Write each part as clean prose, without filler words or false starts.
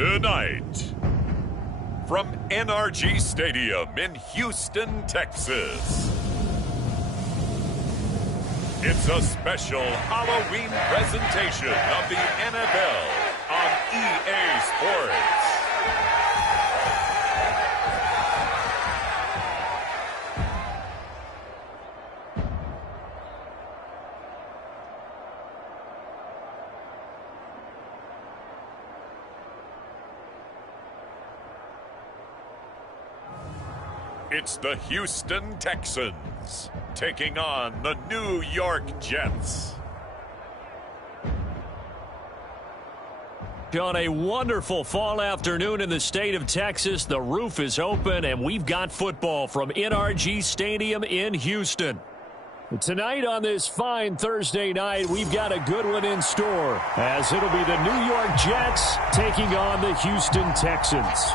Tonight, from NRG Stadium in Houston, Texas, it's a special Halloween presentation of the NFL on EA Sports. It's the Houston Texans taking on the New York Jets. On a wonderful fall afternoon in the state of Texas, the roof is open and we've got football from NRG Stadium in Houston. Tonight on this fine Thursday night, we've got a good one in store, as it'll be the New York Jets taking on the Houston Texans.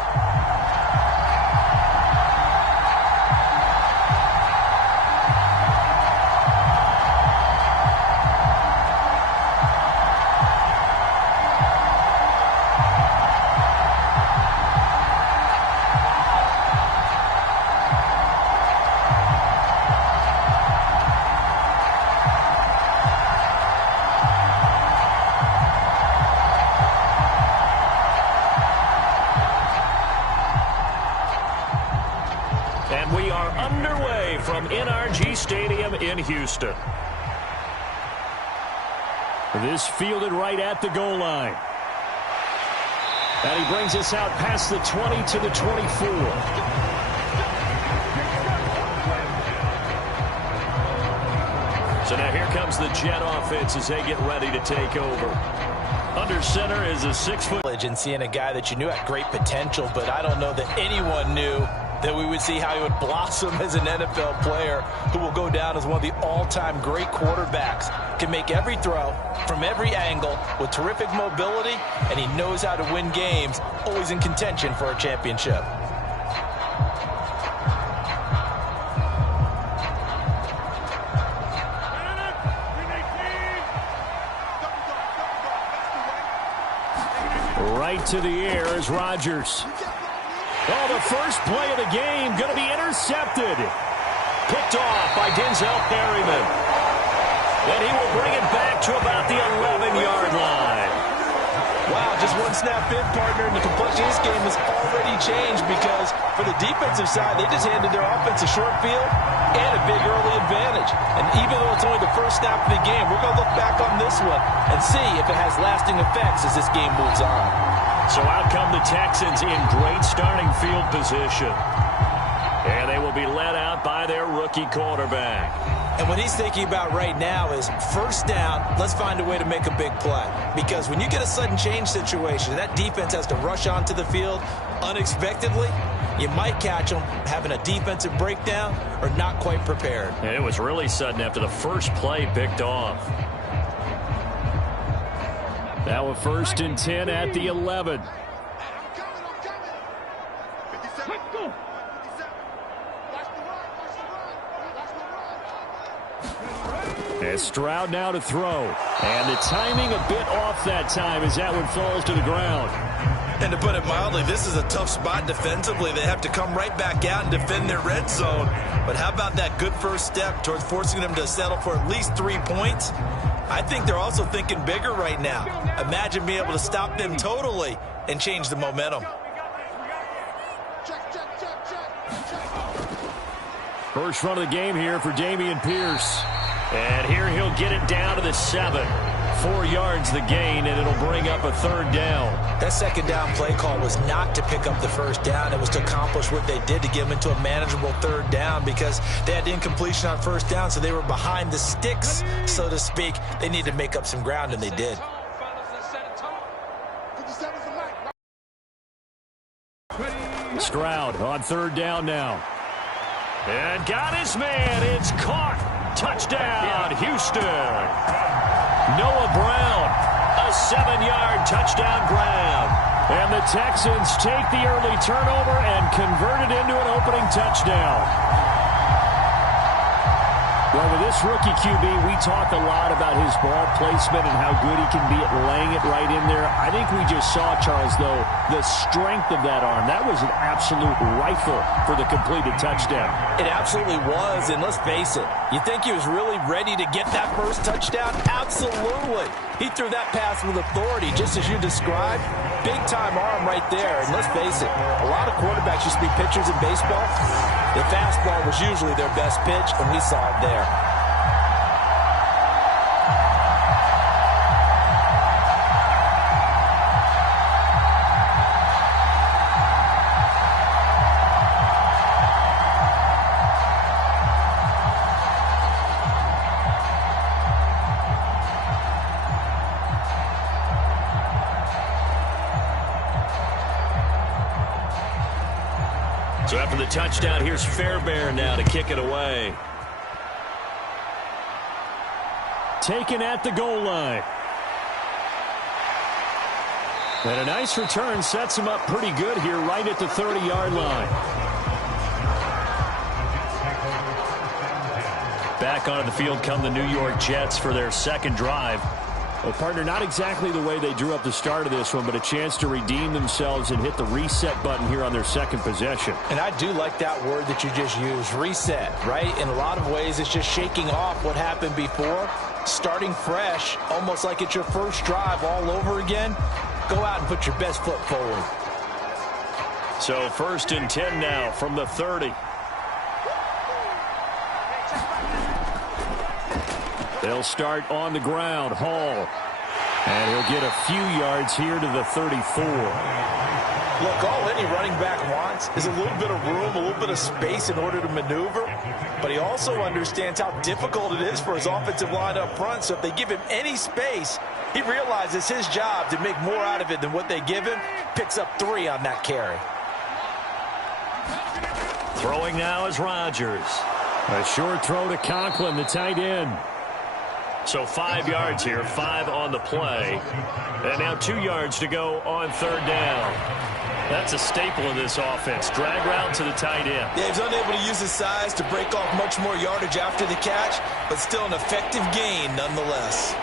From NRG Stadium in Houston. This fielded right at the goal line. And he brings us out past the 20 to the 24. So now here comes the Jet offense as they get ready to take over. Under center is a 6-foot. And seeing a guy that you knew had great potential, but I don't know that anyone knew that we would see how he would blossom as an NFL player who will go down as one of the all-time great quarterbacks. Can make every throw from every angle with terrific mobility, and he knows how to win games, always in contention for a championship. Right to the air is Rodgers. Oh, the first play of the game going to be intercepted. Picked off by Denzel Perryman. And he will bring it back to about the 11-yard line. Wow, just one snap in, partner, and the complexion of this game has already changed because for the defensive side, they just handed their offense a short field and a big early advantage. And even though it's only the first snap of the game, we're going to look back on this one and see if it has lasting effects as this game moves on. So out come the Texans in great starting field position. And they will be led out by their rookie quarterback. And what he's thinking about right now is first down, let's find a way to make a big play. Because when you get a sudden change situation, that defense has to rush onto the field unexpectedly. You might catch them having a defensive breakdown or not quite prepared. And it was really sudden after the first play picked off. Now a 1st and 10 at the 11. As Stroud now to throw. And the timing a bit off that time as that one falls to the ground. And to put it mildly, this is a tough spot defensively. They have to come right back out and defend their red zone. But how about that good first step towards forcing them to settle for at least 3 points? I think they're also thinking bigger right now. Imagine being able to stop them totally and change the momentum. First run of the game here for Dameon Pierce. And here he'll get it down to the 7. 4 yards the gain, and it'll bring up a 3rd down. That second down play call was not to pick up the first down. It was to accomplish what they did to get them into a manageable 3rd down because they had incompletion on first down, so they were behind the sticks, so to speak. They needed to make up some ground, and they did. Stroud on 3rd down now. And got his man. It's caught. Touchdown, Houston. Noah Brown, a 7-yard touchdown grab. And the Texans take the early turnover and convert it into an opening touchdown. Well, with this rookie QB, we talk a lot about his ball placement and how good he can be at laying it right in there. I think we just saw, Charles, though, the strength of that arm. That was an absolute rifle for the completed touchdown. It absolutely was, and let's face it, you think he was really ready to get that first touchdown? Absolutely. He threw that pass with authority, just as you described. Big-time arm right there, and let's face it, a lot of quarterbacks used to be pitchers in baseball. The fastball was usually their best pitch, and we saw it there. So after the touchdown, here's Fairbairn now to kick it away. Taken at the goal line. And a nice return sets him up pretty good here right at the 30-yard line. Back onto the field come the New York Jets for their second drive. Well, partner, not exactly the way they drew up the start of this one, but a chance to redeem themselves and hit the reset button here on their second possession. And I do like that word that you just used, reset, right? In a lot of ways, it's just shaking off what happened before, starting fresh, almost like it's your first drive all over again. Go out and put your best foot forward. So 1st and 10 now from the 30. They'll start on the ground. Hall. And he'll get a few yards here to the 34. Look, all any running back wants is a little bit of room, a little bit of space in order to maneuver. But he also understands how difficult it is for his offensive line up front. So if they give him any space, he realizes his job to make more out of it than what they give him. Picks up 3 on that carry. Throwing now is Rodgers. A short throw to Conklin, the tight end. So 5 yards here, 5 on the play. And now 2 yards to go on 3rd down. That's a staple of this offense. Drag route to the tight end. Yeah, he's unable to use his size to break off much more yardage after the catch, but still an effective gain nonetheless.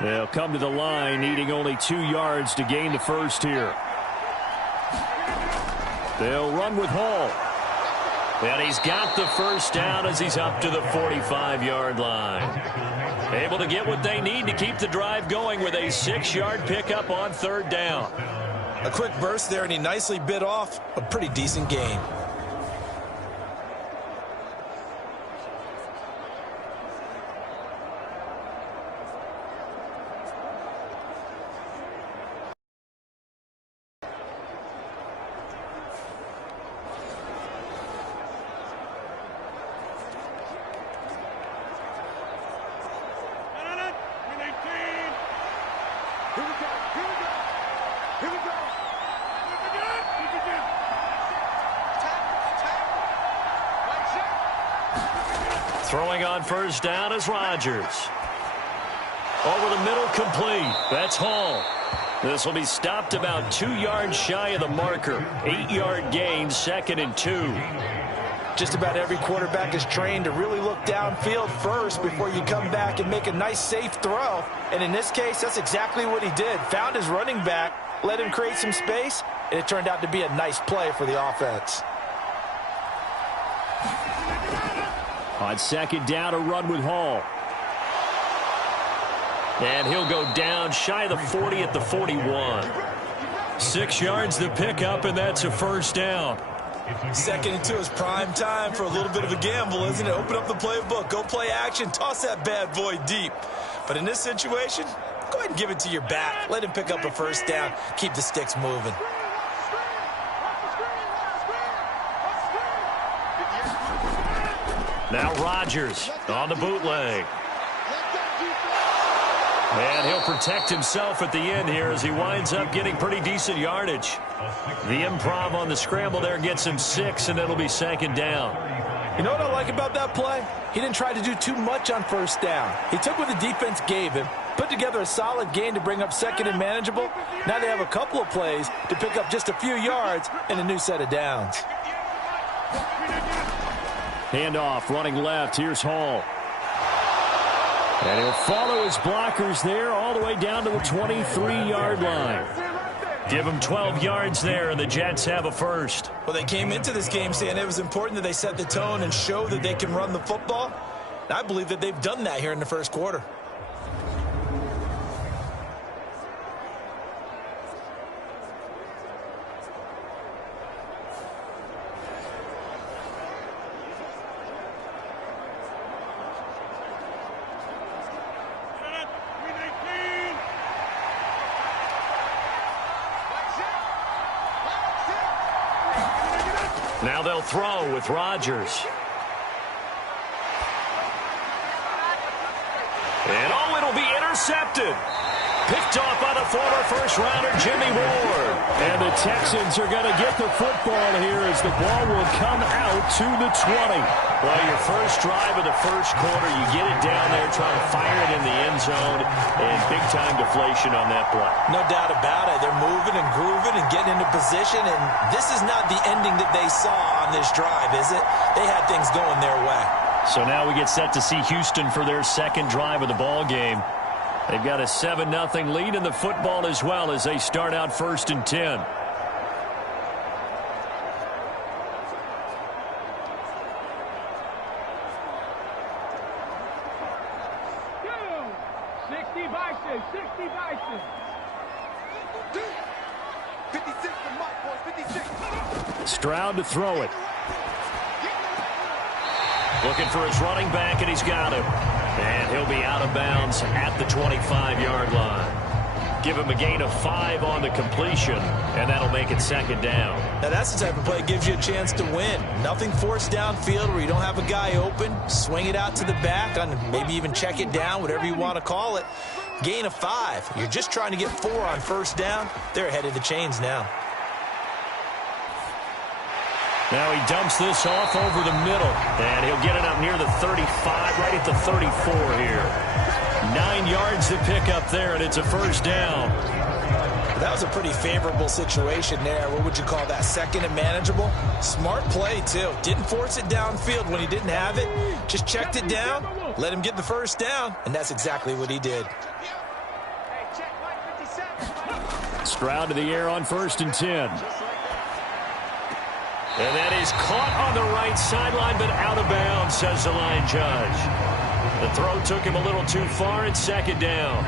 They'll come to the line, needing only 2 yards to gain the first here. They'll run with Hall. And he's got the first down as he's up to the 45-yard line. Able to get what they need to keep the drive going with a 6-yard pickup on 3rd down. A quick burst there, and he nicely bit off a pretty decent gain. Throwing on 1st down is Rodgers. Over the middle, complete. That's Hall. This will be stopped about 2 yards shy of the marker. 8-yard gain, 2nd and 2. Just about every quarterback is trained to really look downfield first before you come back and make a nice, safe throw. And in this case, that's exactly what he did. Found his running back, let him create some space, and it turned out to be a nice play for the offense. On 2nd down, a run with Hall. And he'll go down shy of the 40 at the 41. 6 yards to pick up, and that's a 1st down. 2nd and 2 is prime time for a little bit of a gamble, isn't it? Open up the playbook, go play action, toss that bad boy deep. But in this situation, go ahead and give it to your back. Let him pick up a 1st down, keep the sticks moving. Now Rodgers on the bootleg. And he'll protect himself at the end here as he winds up getting pretty decent yardage. The improv on the scramble there gets him 6, and it'll be 2nd down. You know what I like about that play? He didn't try to do too much on first down. He took what the defense gave him, put together a solid gain to bring up second and manageable. Now they have a couple of plays to pick up just a few yards and a new set of downs. Handoff, running left. Here's Hall. And he'll follow his blockers there all the way down to the 23-yard line. Give him 12 yards there, and the Jets have a first. Well, they came into this game saying it was important that they set the tone and show that they can run the football. And I believe that they've done that here in the first quarter. Now they'll throw with Rodgers. And it'll be intercepted. Picked off by the former first-rounder Jimmy Ward. And the Texans are going to get the football here as the ball will come out to the 20. Well, your first drive of the first quarter, you get it down there, trying to fire it in the end zone, and big-time deflation on that play. No doubt about it. They're moving and grooving and getting into position, and this is not the ending that they saw on this drive, is it? They had things going their way. So now we get set to see Houston for their second drive of the ball game. They've got a 7-0 lead in the football as well as they start out 1st and 10. Stroud to throw it. Looking for his running back, and he's got him. And he'll be out of bounds at the 25-yard line. Give him a gain of 5 on the completion, and that'll make it 2nd down. Now that's the type of play that gives you a chance to win. Nothing forced downfield where you don't have a guy open. Swing it out to the back, on maybe even check it down, whatever you want to call it. Gain of 5. You're just trying to get 4 on 1st down. They're ahead of the chains now. Now he dumps this off over the middle, and he'll get it up near the 35, right at the 34 here. 9 yards to pick up there, and it's a 1st down. That was a pretty favorable situation there. What would you call that? 2nd and manageable? Smart play, too. Didn't force it downfield when he didn't have it. Just checked it down, let him get the 1st down, and that's exactly what he did. Stroud to the air on 1st and 10. And that is caught on the right sideline, but out of bounds, says the line judge. The throw took him a little too far, and 2nd down.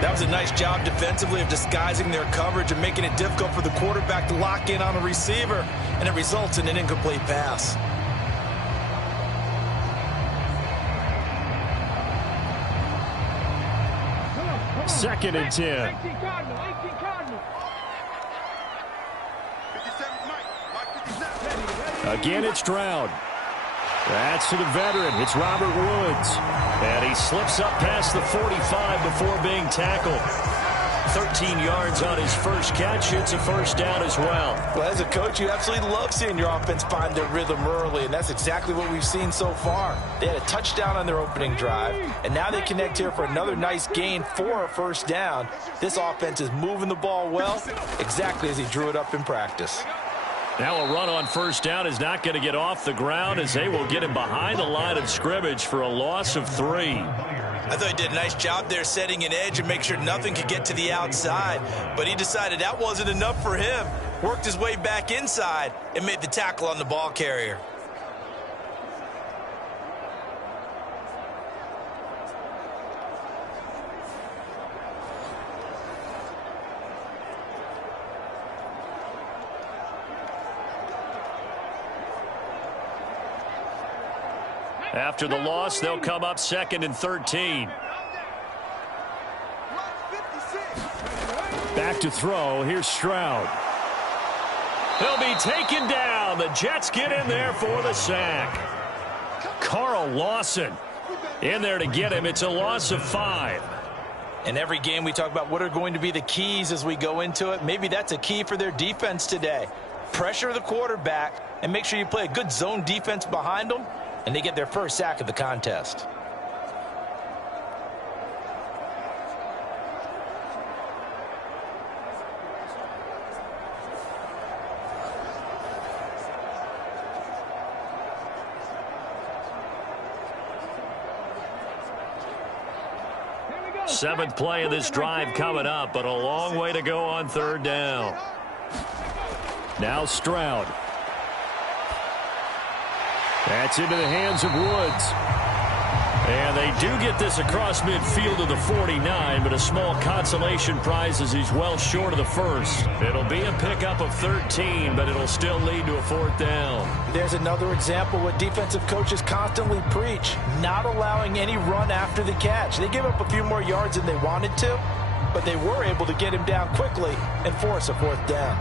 That was a nice job defensively of disguising their coverage and making it difficult for the quarterback to lock in on a receiver, and it results in an incomplete pass. Second and 10. Again, it's Stroud. That's to the veteran. It's Robert Woods. And he slips up past the 45 before being tackled. 13 yards on his first catch. It's a 1st down as well. Well, as a coach, you absolutely love seeing your offense find their rhythm early, and that's exactly what we've seen so far. They had a touchdown on their opening drive, and now they connect here for another nice gain for a 1st down. This offense is moving the ball well, exactly as he drew it up in practice. Now a run on 1st down is not going to get off the ground as they will get him behind the line of scrimmage for a loss of 3. I thought he did a nice job there setting an edge and make sure nothing could get to the outside. But he decided that wasn't enough for him. Worked his way back inside and made the tackle on the ball carrier. After the loss, they'll come up 2nd and 13. Back to throw. Here's Stroud. He'll be taken down. The Jets get in there for the sack. Carl Lawson in there to get him. It's a loss of 5. In every game we talk about what are going to be the keys as we go into it. Maybe that's a key for their defense today. Pressure the quarterback, and make sure you play a good zone defense behind them, and they get their first sack of the contest. Seventh play of this drive coming up, but a long way to go on third down. Now Stroud. That's into the hands of Woods. And they do get this across midfield to the 49, but a small consolation prize as he's well short of the first. It'll be a pickup of 13, but it'll still lead to a fourth down. There's another example what defensive coaches constantly preach, not allowing any run after the catch. They give up a few more yards than they wanted to, but they were able to get him down quickly and force a fourth down.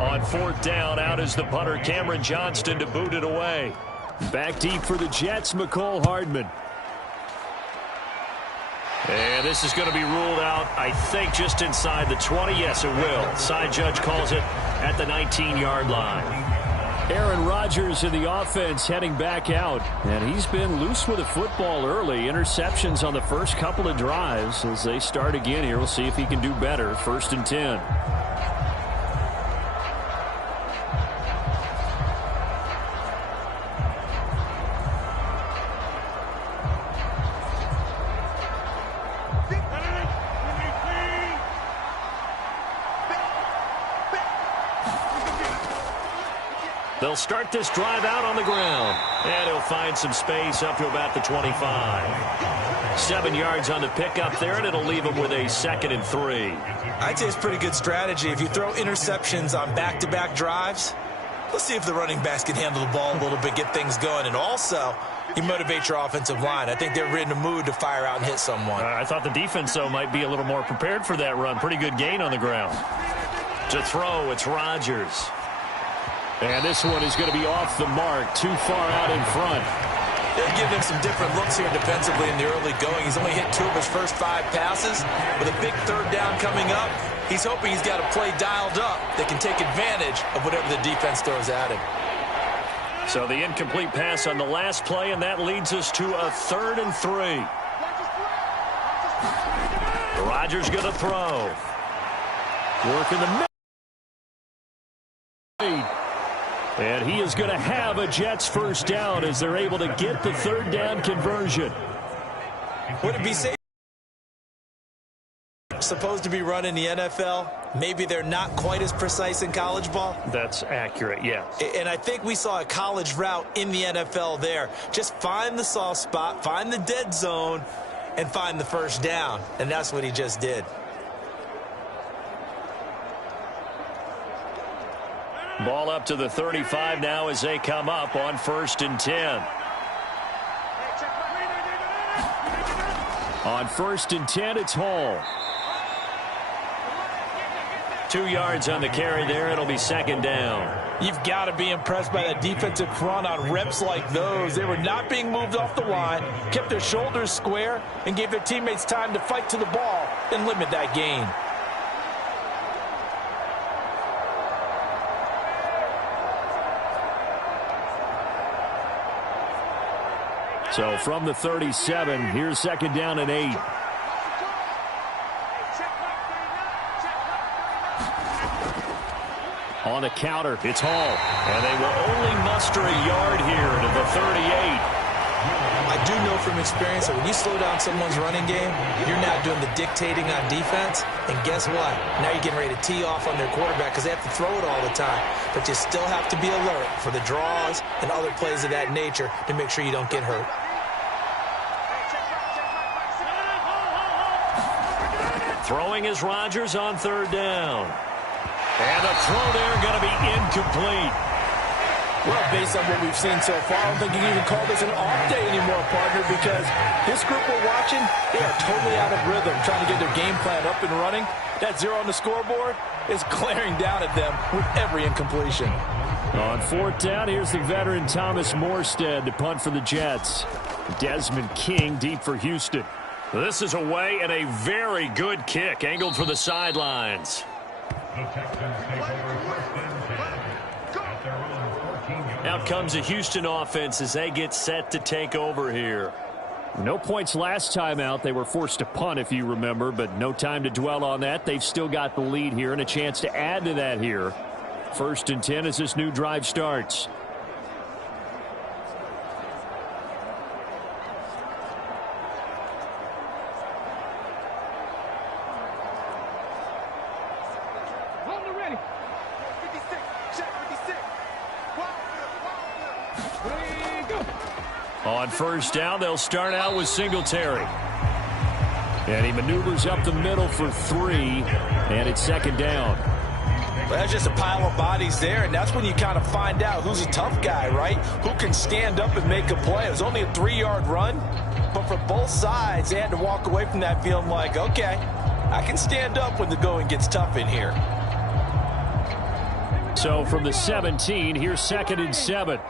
On fourth down, out is the punter, Cameron Johnston, to boot it away. Back deep for the Jets, McCole Hardman. And this is going to be ruled out, I think, just inside the 20. Yes, it will. Side judge calls it at the 19-yard line. Aaron Rodgers in the offense heading back out. And he's been loose with the football early. Interceptions on the first couple of drives. As they start again here, we'll see if he can do better. 1st and 10. They'll start this drive out on the ground. And he'll find some space up to about the 25. 7 yards on the pickup there, and it'll leave him with a 2nd and 3. I'd say it's pretty good strategy. If you throw interceptions on back-to-back drives, let's see if the running backs can handle the ball a little bit, get things going. And also, you motivate your offensive line. I think they're in a mood to fire out and hit someone. I thought the defense, though, might be a little more prepared for that run. Pretty good gain on the ground. To throw, it's Rodgers. And this one is going to be off the mark, too far out in front. They're giving him some different looks here defensively in the early going. He's only hit 2 of his first 5 passes. With a big third down coming up, he's hoping he's got a play dialed up that can take advantage of whatever the defense throws at him. So the incomplete pass on the last play, and that leads us to a 3rd and 3. Rodgers going to throw. Work in the middle. And he is going to have a Jets first down as they're able to get the 3rd down conversion. Would it be safe? Supposed to be run in the NFL. Maybe they're not quite as precise in college ball. That's accurate, yeah. And I think we saw a college route in the NFL there. Just find the soft spot, find the dead zone, and find the first down. And that's what he just did. Ball up to the 35 now as they come up on 1st and 10. On 1st and 10, it's Hall. 2 yards on the carry there. It'll be 2nd down. You've got to be impressed by that defensive front on reps like those. They were not being moved off the line, kept their shoulders square, and gave their teammates time to fight to the ball and limit that gain. So from the 37, here's 2nd down and 8. On the counter, it's Hall. And they will only muster a yard here to the 38. I do know from experience that when you slow down someone's running game, you're now doing the dictating on defense. And guess what? Now you're getting ready to tee off on their quarterback because they have to throw it all the time. But you still have to be alert for the draws and other plays of that nature to make sure you don't get hurt. Throwing is Rodgers on 3rd down. And the throw there going to be incomplete. Well, based on what we've seen so far, I don't think you can even call this an off day anymore, partner, because this group we're watching, they are totally out of rhythm, trying to get their game plan up and running. That 0 on the scoreboard is glaring down at them with every incompletion. On 4th down, here's the veteran Thomas Morstead to punt for the Jets. Desmond King deep for Houston. This is away and a very good kick angled for the sidelines. Out comes the Houston offense as they get set to take over here. No points last time out. They were forced to punt, if you remember, but no time to dwell on that. They've still got the lead here and a chance to add to that here. 1st and 10 as this new drive starts. On 1st down, they'll start out with Singletary. And he maneuvers up the middle for 3, and it's 2nd down. Well, that's just a pile of bodies there, and that's when you kind of find out who's a tough guy, right? Who can stand up and make a play. It was only a 3-yard run, but for both sides, they had to walk away from that feeling like, okay, I can stand up when the going gets tough in here. So from the 17, here's 2nd and 7.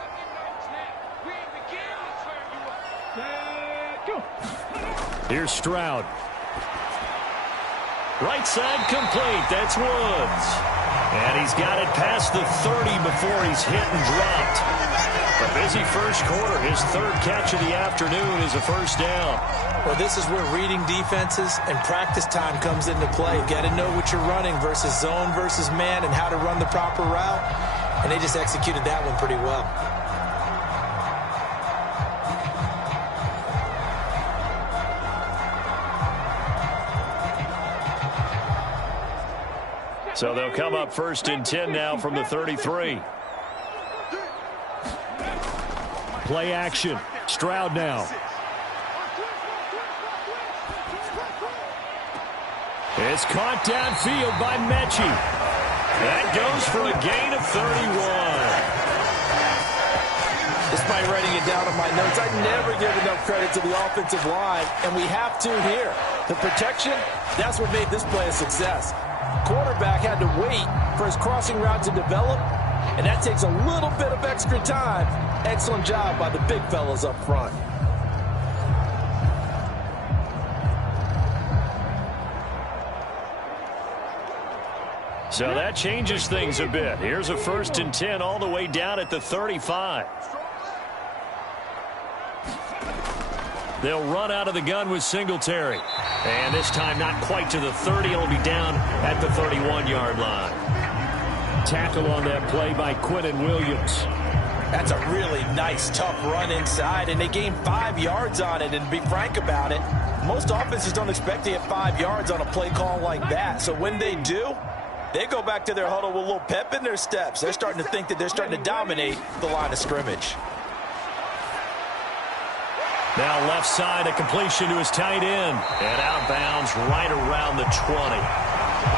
Here's Stroud. Right side complete. That's Woods. And he's got it past the 30 before he's hit and dropped. A busy first quarter. His 3rd catch of the afternoon is a 1st down. Well, this is where reading defenses and practice time comes into play. You've got to know what you're running versus zone versus man and how to run the proper route. And they just executed that one pretty well. So they'll come up 1st and 10 now from the 33. Play action. Stroud now. It's caught downfield by Mechie. That goes for a gain of 31. Despite writing it down on my notes, I never give enough credit to the offensive line, and we have to here. The protection, that's what made this play a success. Quarterback had to wait for his crossing route to develop, and that takes a little bit of extra time. Excellent job by the big fellas up front. So that changes things a bit. Here's a 1st and 10 all the way down at the 35. They'll run out of the gun with Singletary. And this time not quite to the 30. It'll be down at the 31-yard line. Tackle on that play by Quinnen Williams. That's a really nice, tough run inside, and they gained 5 yards on it. And to be frank about it, most offenses don't expect to get 5 yards on a play call like that. So when they do, they go back to their huddle with a little pep in their steps. They're starting to think that they're starting to dominate the line of scrimmage. Now left side, a completion to his tight end. And out of bounds right around the 20.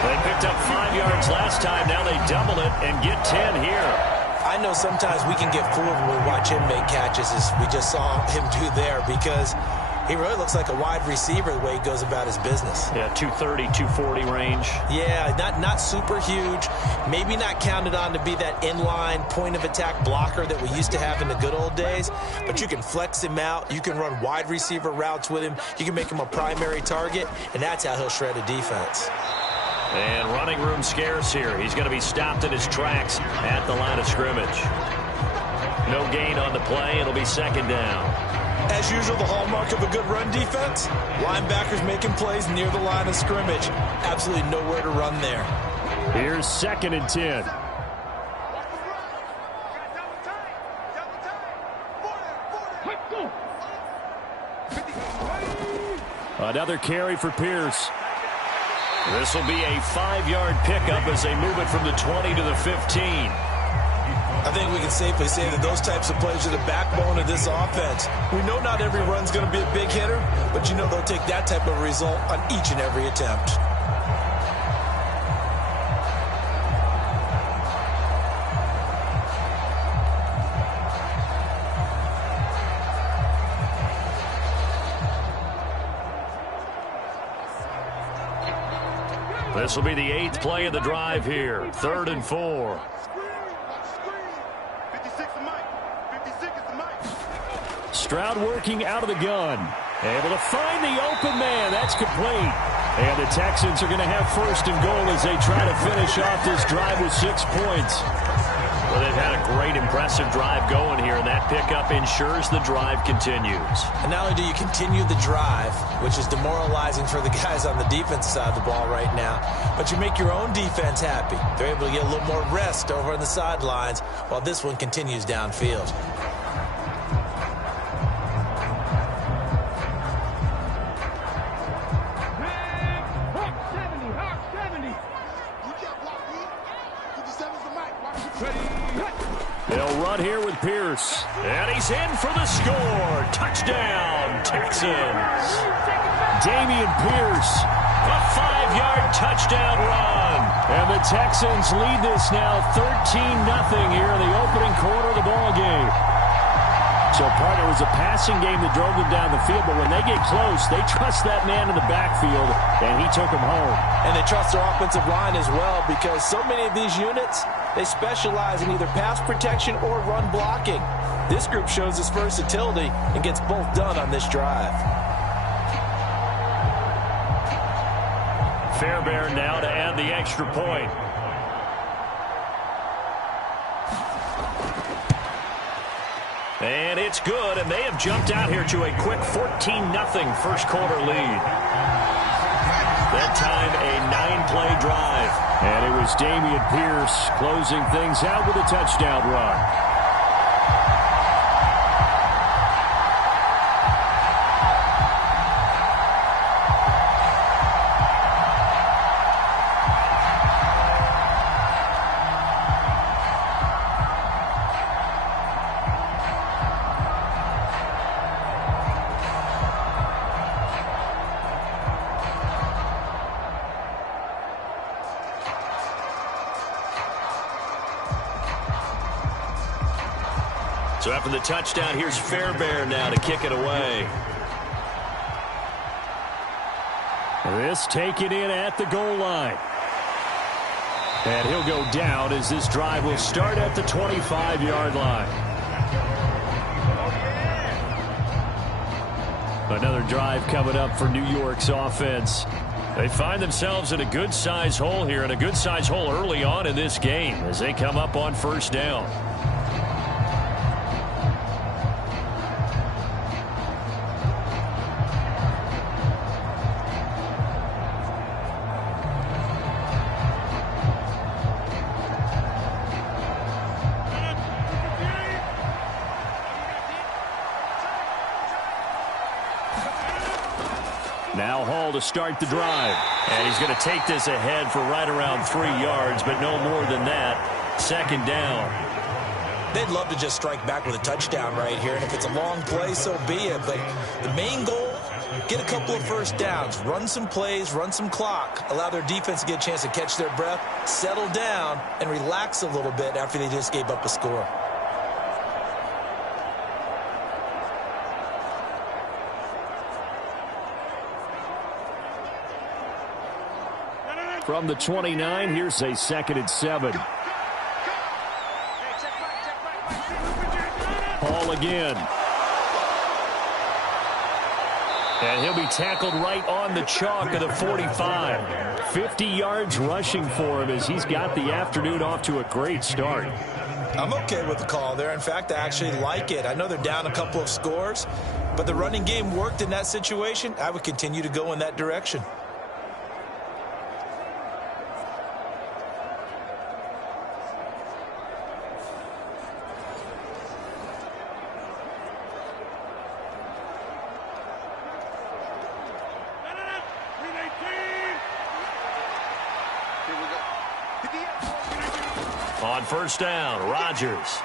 They picked up 5 yards last time. Now they double it and get 10 here. I know sometimes we can get fooled when we watch him make catches, as we just saw him do there, because he really looks like a wide receiver the way he goes about his business. Yeah, 230, 240 range. Yeah, not super huge. Maybe not counted on to be that inline point-of-attack blocker that we used to have in the good old days. But you can flex him out. You can run wide receiver routes with him. You can make him a primary target, and that's how he'll shred a defense. And running room scarce here. He's going to be stopped in his tracks at the line of scrimmage. No gain on the play. It'll be 2nd down. As usual, the hallmark of a good run defense, linebackers making plays near the line of scrimmage. Absolutely nowhere to run there. Here's 2nd and 10. Another carry for Pierce. This will be a 5-yard pickup as they move it from the 20 to the 15. I think we can safely say that those types of plays are the backbone of this offense. We know not every run's going to be a big hitter, but you know they'll take that type of result on each and every attempt. This will be the 8th play of the drive here. 3rd and 4. Stroud working out of the gun. Able to find the open man. That's complete. And the Texans are going to have first and goal as they try to finish off this drive with 6 points. Well, they've had a great, impressive drive going here, and that pickup ensures the drive continues. And not only do you continue the drive, which is demoralizing for the guys on the defense side of the ball right now, but you make your own defense happy. They're able to get a little more rest over on the sidelines while this one continues downfield. They'll run here with Pierce. And he's in for the score. Touchdown, Texans. Damian Pierce. A 5-yard touchdown run. And the Texans lead this now 13-0 here in the opening quarter of the ball game. So, partner, it was a passing game that drove them down the field, but when they get close, they trust that man in the backfield, and he took them home. And they trust their offensive line as well, because so many of these units, they specialize in either pass protection or run blocking. This group shows its versatility and gets both done on this drive. Fairbairn now to add the extra point. And it's good, and they have jumped out here to a quick 14-0 first quarter lead. That time, a 9-play drive. And it was Damian Pierce closing things out with a touchdown run. So after the touchdown, here's Fairbairn now to kick it away. This taken in at the goal line. And he'll go down as this drive will start at the 25-yard line. Another drive coming up for New York's offense. They find themselves in a good-sized hole here, and a good-sized hole early on in this game as they come up on first down. Now Hall to start the drive. And he's going to take this ahead for right around 3 yards, but no more than that. Second down. They'd love to just strike back with a touchdown right here, and if it's a long play, so be it. But the main goal, get a couple of first downs, run some plays, run some clock, allow their defense to get a chance to catch their breath, settle down, and relax a little bit after they just gave up a score. From the 29, here's a 2nd and 7. Hall again. And he'll be tackled right on the chalk of the 45. 50 yards rushing for him as he's got the afternoon off to a great start. I'm okay with the call there. In fact, I actually like it. I know they're down a couple of scores, but the running game worked in that situation. I would continue to go in that direction. On first down, Rodgers.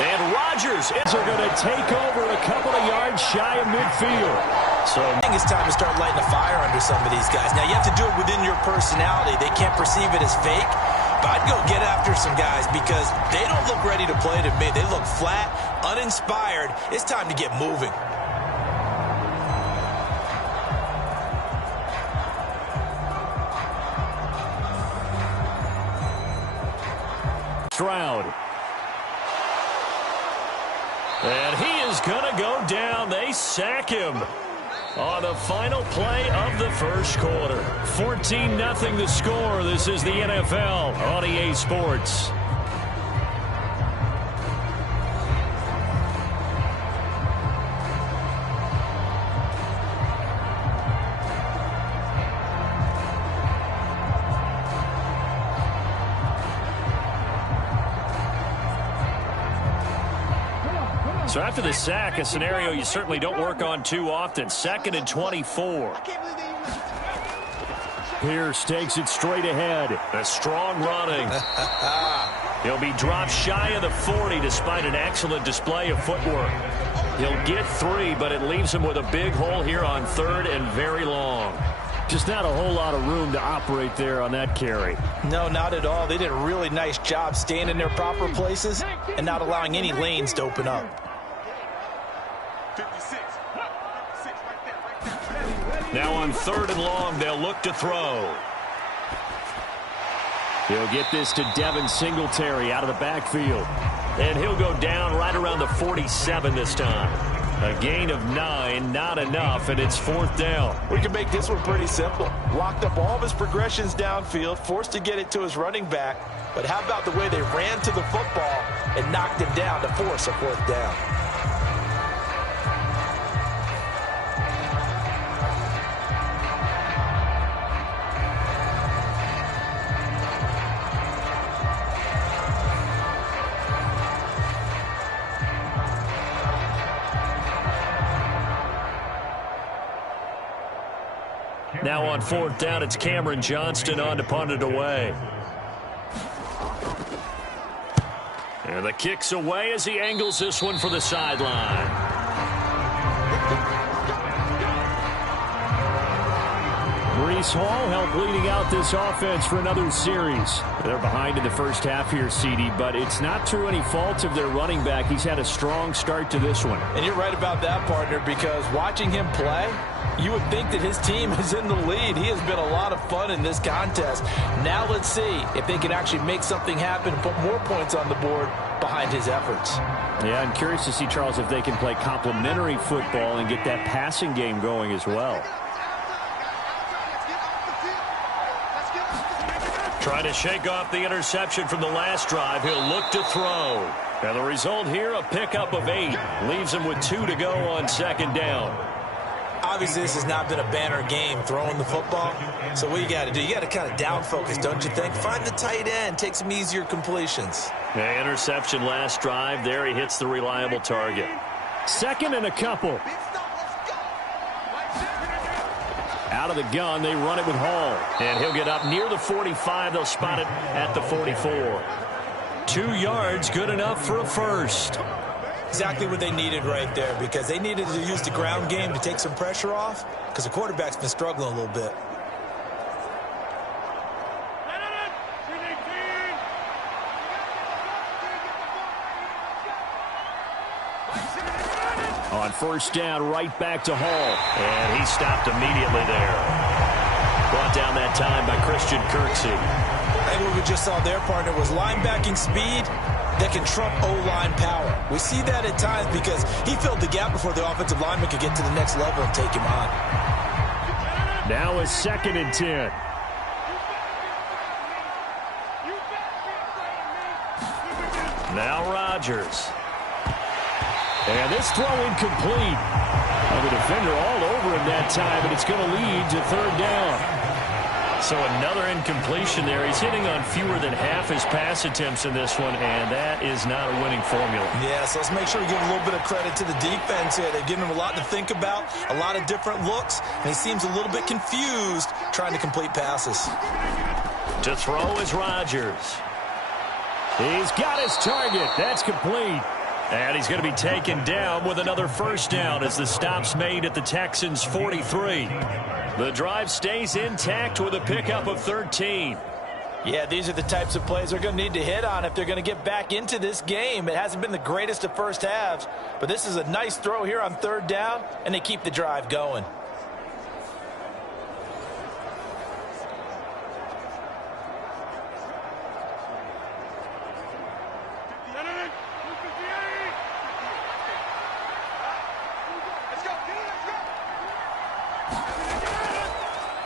And Rodgers is are going to take over a couple of yards shy of midfield. So I think it's time to start lighting a fire under some of these guys. Now, you have to do it within your personality. They can't perceive it as fake. But I'd go get after some guys because they don't look ready to play to me. They look flat, uninspired. It's time to get moving. Stroud. And he is going to go down. They sack him on the final play of the first quarter. 14-0 the score. This is the NFL on EA Sports. So after the sack, a scenario you certainly don't work on too often. 2nd and 24. Pierce takes it straight ahead. A strong running. He'll be dropped shy of the 40 despite an excellent display of footwork. He'll get 3, but it leaves him with a big hole here on 3rd and very long. Just not a whole lot of room to operate there on that carry. No, not at all. They did a really nice job staying in their proper places and not allowing any lanes to open up. Now on 3rd and long, they'll look to throw. He'll get this to Devin Singletary out of the backfield. And he'll go down right around the 47 this time. A gain of 9, not enough, and it's 4th down. We can make this one pretty simple. Locked up all of his progressions downfield, forced to get it to his running back. But how about the way they ran to the football and knocked him down to force a 4th down? Now on 4th down, it's Cameron Johnston on to punt it away. And the kick's away as he angles this one for the sideline. Breece Hall helped leading out this offense for another series. They're behind in the first half here, CD, but it's not through any fault of their running back. He's had a strong start to this one. And you're right about that, partner, because watching him play, you would think that his team is in the lead. He has been a lot of fun in this contest. Now let's see if they can actually make something happen and put more points on the board behind his efforts. Yeah, I'm curious to see, Charles, if they can play complementary football and get that passing game going as well. Trying to shake off the interception from the last drive. He'll look to throw. And the result here, a pickup of 8. Leaves him with 2 to go on 2nd down. Obviously, this has not been a banner game throwing the football. So what you got to do, you got to kind of down focus, don't you think? Find the tight end, take some easier completions. Yeah, interception last drive. There he hits the reliable target. 2nd and a couple. Out of the gun, they run it with Hall. And he'll get up near the 45. They'll spot it at the 44. 2 yards, good enough for a first. Exactly what they needed right there, because they needed to use the ground game to take some pressure off, because the quarterback's been struggling a little bit. On 1st down, right back to Hall. And he stopped immediately there. Brought down that time by Christian Kirksey. I think what we just saw there, partner, was linebacking speed that can trump O-line power. We see that at times because he filled the gap before the offensive lineman could get to the next level and take him on. Now a 2nd and 10. Now Rodgers. And this throw incomplete. The defender all over him that time, but it's going to lead to 3rd down. So another incompletion there. He's hitting on fewer than half his pass attempts in this one, and that is not a winning formula. Yeah, so let's make sure we give a little bit of credit to the defense here. They've given him a lot to think about, a lot of different looks, and he seems a little bit confused trying to complete passes. To throw is Rodgers. He's got his target. That's complete. And he's going to be taken down with another 1st down as the stop's made at the Texans' 43. The drive stays intact with a pickup of 13. Yeah, these are the types of plays they're going to need to hit on if they're going to get back into this game. It hasn't been the greatest of first halves, but this is a nice throw here on 3rd down, and they keep the drive going.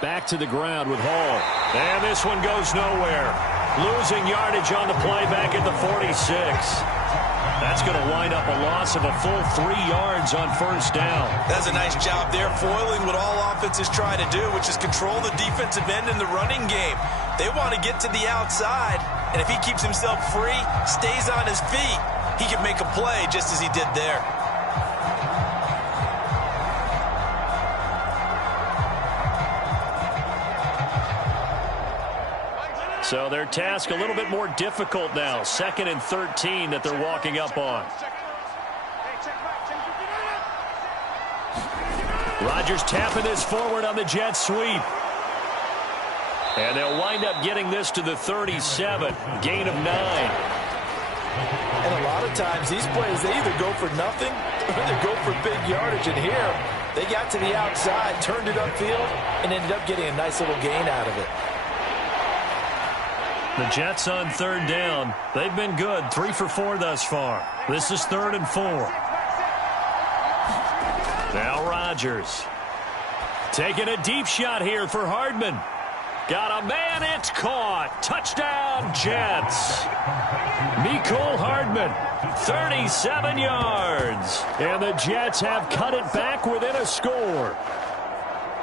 back to the ground with Hall. And this one goes nowhere. Losing yardage on the play back at the 46. That's going to wind up a loss of a full 3 yards on first down. That's a nice job there, foiling what all offenses try to do, which is control the defensive end in the running game. They want to get to the outside, and if he keeps himself free, stays on his feet, he can make a play just as he did there. So their task a little bit more difficult now. 2nd and 13 that they're walking up on. Rodgers tapping this forward on the jet sweep. And they'll wind up getting this to the 37. Gain of 9. And a lot of times these plays, they either go for nothing or they go for big yardage. And here, they got to the outside, turned it upfield, and ended up getting a nice little gain out of it. The Jets on 3rd down. They've been good. 3 for 4 thus far. This is 3rd and 4. Now Rodgers. Taking a deep shot here for Hardman. Got a man. It's caught. Touchdown, Jets. Mecole Hardman. 37 yards. And the Jets have cut it back within a score.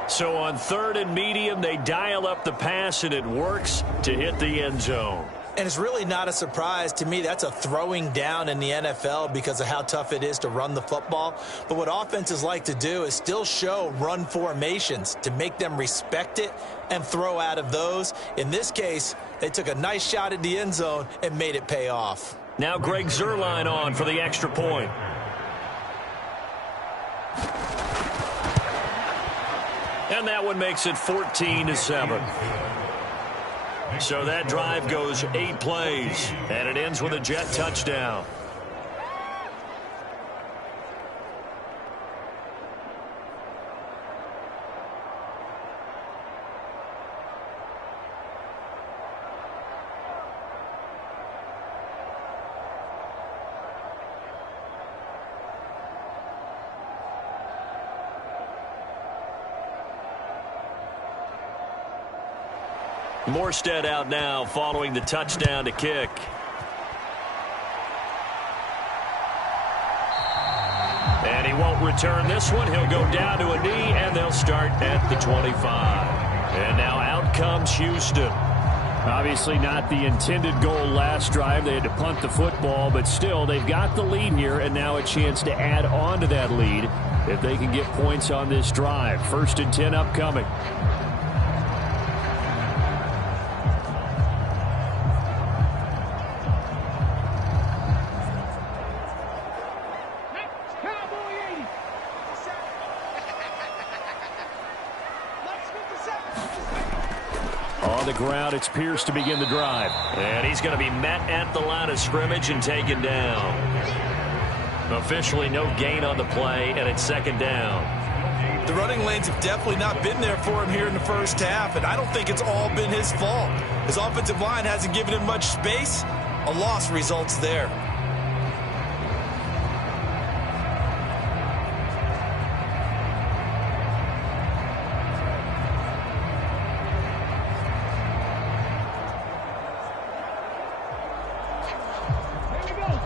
So on 3rd and medium, they dial up the pass, and it works to hit the end zone. And it's really not a surprise to me. That's a throwing down in the NFL because of how tough it is to run the football. But what offenses like to do is still show run formations to make them respect it and throw out of those. In this case, they took a nice shot at the end zone and made it pay off. Now Greg Zuerlein on for the extra point. And that one makes it 14-7. So that drive goes 8 plays, and it ends with a Jet touchdown. Morstead out now following the touchdown to kick. And he won't return this one. He'll go down to a knee, and they'll start at the 25. And now out comes Houston. Obviously not the intended goal last drive. They had to punt the football, but still they've got the lead here, and now a chance to add on to that lead if they can get points on this drive. 1st and 10 upcoming. On the ground, it's Pierce to begin the drive. And he's going to be met at the line of scrimmage and taken down. Officially no gain on the play, and it's 2nd down. The running lanes have definitely not been there for him here in the first half, and I don't think it's all been his fault. His offensive line hasn't given him much space. A loss results there.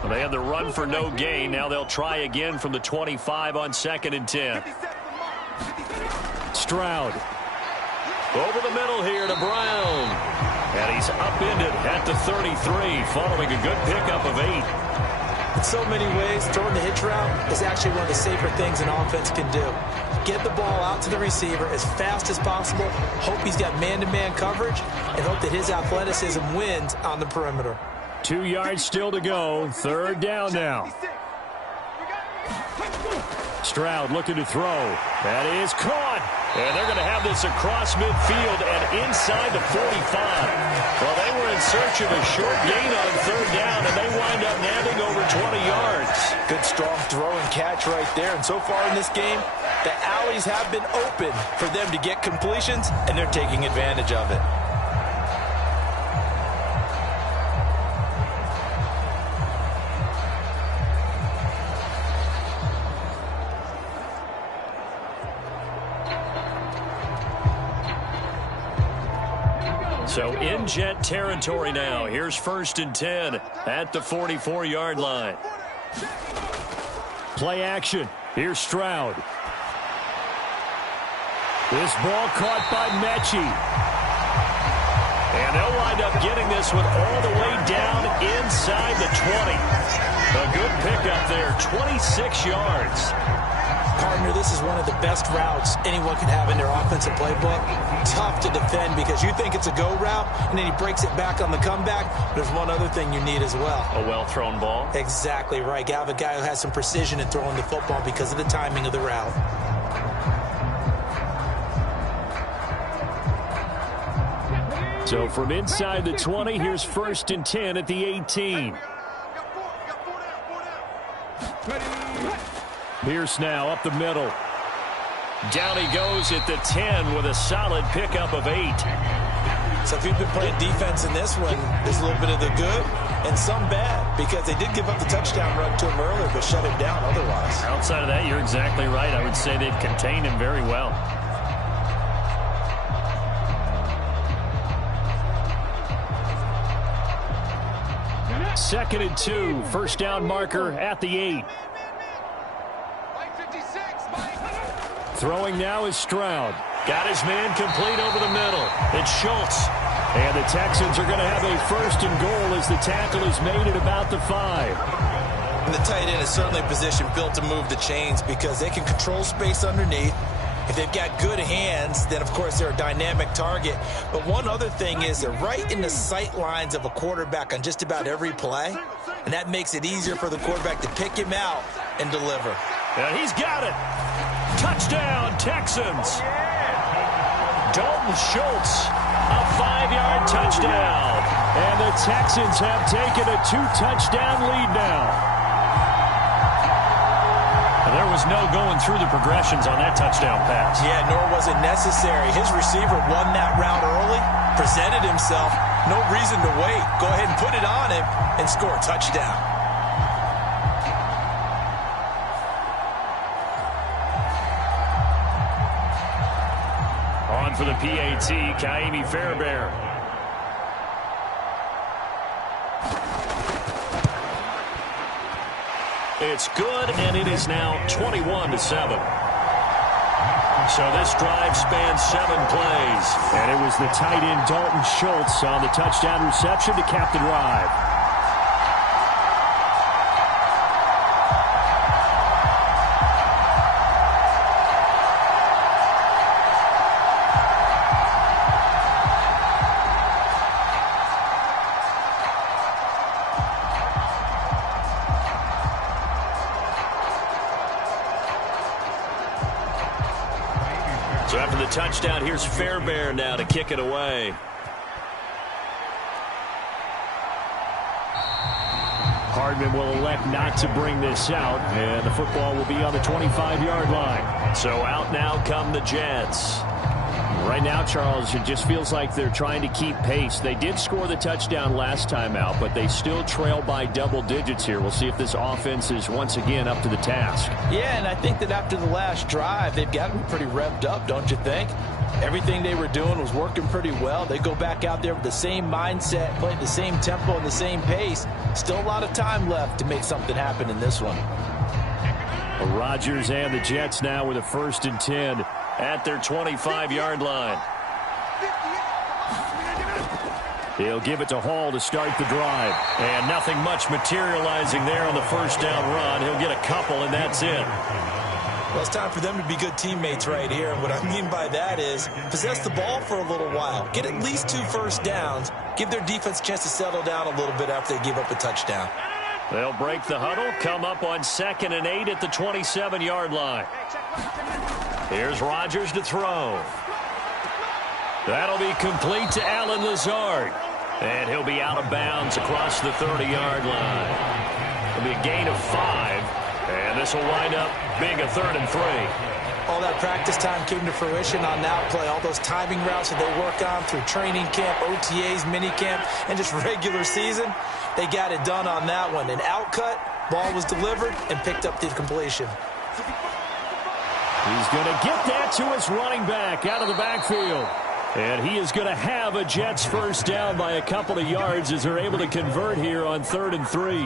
They had the run for no gain. Now they'll try again from the 25 on 2nd and 10. Stroud. Over the middle here to Brown. And he's upended at the 33 following a good pickup of 8. In so many ways, throwing the hitch route is actually one of the safer things an offense can do. Get the ball out to the receiver as fast as possible, hope he's got man-to-man coverage, and hope that his athleticism wins on the perimeter. 2 yards still to go. 3rd down now. Stroud looking to throw. That is caught. And they're going to have this across midfield and inside the 45. Well, they were in search of a short gain on 3rd down, and they wind up nabbing over 20 yards. Good, strong throw and catch right there. And so far in this game, the alleys have been open for them to get completions, and they're taking advantage of it. So in jet territory now. Here's 1st and 10 at the 44-yard line. Play action. Here's Stroud. This ball caught by Mechie. And they'll wind up getting this one all the way down inside the 20. A good pickup there, 26 yards. Partner, this is one of the best routes anyone can have in their offensive playbook. Tough to defend because you think it's a go route, and then he breaks it back on the comeback. There's one other thing you need as well. A well-thrown ball? Exactly right. You have a guy who has some precision in throwing the football because of the timing of the route. So from inside the 20, here's 1st and 10 at the 18. Pierce now up the middle. Down he goes at the 10 with a solid pickup of 8. So if you've been playing defense in this one, there's a little bit of the good and some bad because they did give up the touchdown run to him earlier but shut him down otherwise. Outside of that, you're exactly right. I would say they've contained him very well. Second and 2, first down marker at the 8. Throwing now is Stroud. Got his man complete over the middle. It's Schultz. And the Texans are going to have a 1st and goal as the tackle is made at about the 5. And the tight end is certainly a position built to move the chains because they can control space underneath. If they've got good hands, then, of course, they're a dynamic target. But one other thing is they're right in the sight lines of a quarterback on just about every play, and that makes it easier for the quarterback to pick him out and deliver. And he's got it. Touchdown, Texans. Dalton Schultz, a 5-yard touchdown. And the Texans have taken a 2-touchdown lead now. There was no going through the progressions on that touchdown pass. Yeah, nor was it necessary. His receiver won that route early, presented himself. No reason to wait. Go ahead and put it on him and score a touchdown. On for the PAT, Kaimi Fairbairn. It's good, and it is now 21-7. So this drive spans 7 plays. And it was the tight end Dalton Schultz on the touchdown reception to cap the drive. So after the touchdown, here's Fairbairn now to kick it away. Hardman will elect not to bring this out, and the football will be on the 25-yard line. So out now come the Jets. Right now, Charles, it just feels like they're trying to keep pace. They did score the touchdown last time out, but they still trail by double digits here. We'll see if this offense is once again up to the task. Yeah, and I think that after the last drive, they've got to be pretty revved up, don't you think? Everything they were doing was working pretty well. They go back out there with the same mindset, playing the same tempo and the same pace. Still a lot of time left to make something happen in this one. Rodgers and the Jets now with a 1st and 10 at their 25-yard line. He'll give it to Hall to start the drive. And nothing much materializing there on the first down run. He'll get a couple, and that's it. Well, it's time for them to be good teammates right here. And what I mean by that is possess the ball for a little while. Get at least 2 first downs. Give their defense a chance to settle down a little bit after they give up a touchdown. They'll break the huddle, come up on 2nd and 8 at the 27-yard line. Here's Rodgers to throw. That'll be complete to Allen Lazard. And he'll be out of bounds across the 30-yard line. It'll be a gain of 5. And this will wind up being a 3rd and 3. All that practice time came to fruition on that play. All those timing routes that they work on through training camp, OTAs, mini camp, and just regular season, they got it done on that one. An outcut, ball was delivered, and picked up the completion. He's going to get that to his running back out of the backfield. And he is going to have a Jets first down by a couple of yards as they're able to convert here on 3rd and 3.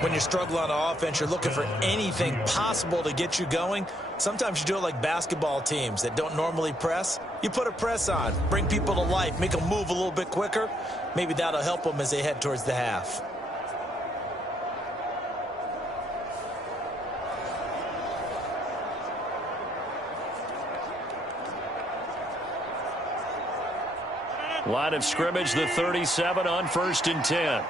When you're struggling on offense, you're looking for anything possible to get you going. Sometimes you do it like basketball teams that don't normally press. You put a press on, bring people to life, make them move a little bit quicker. Maybe that'll help them as they head towards the half. Line of scrimmage, the 37 on 1st and 10.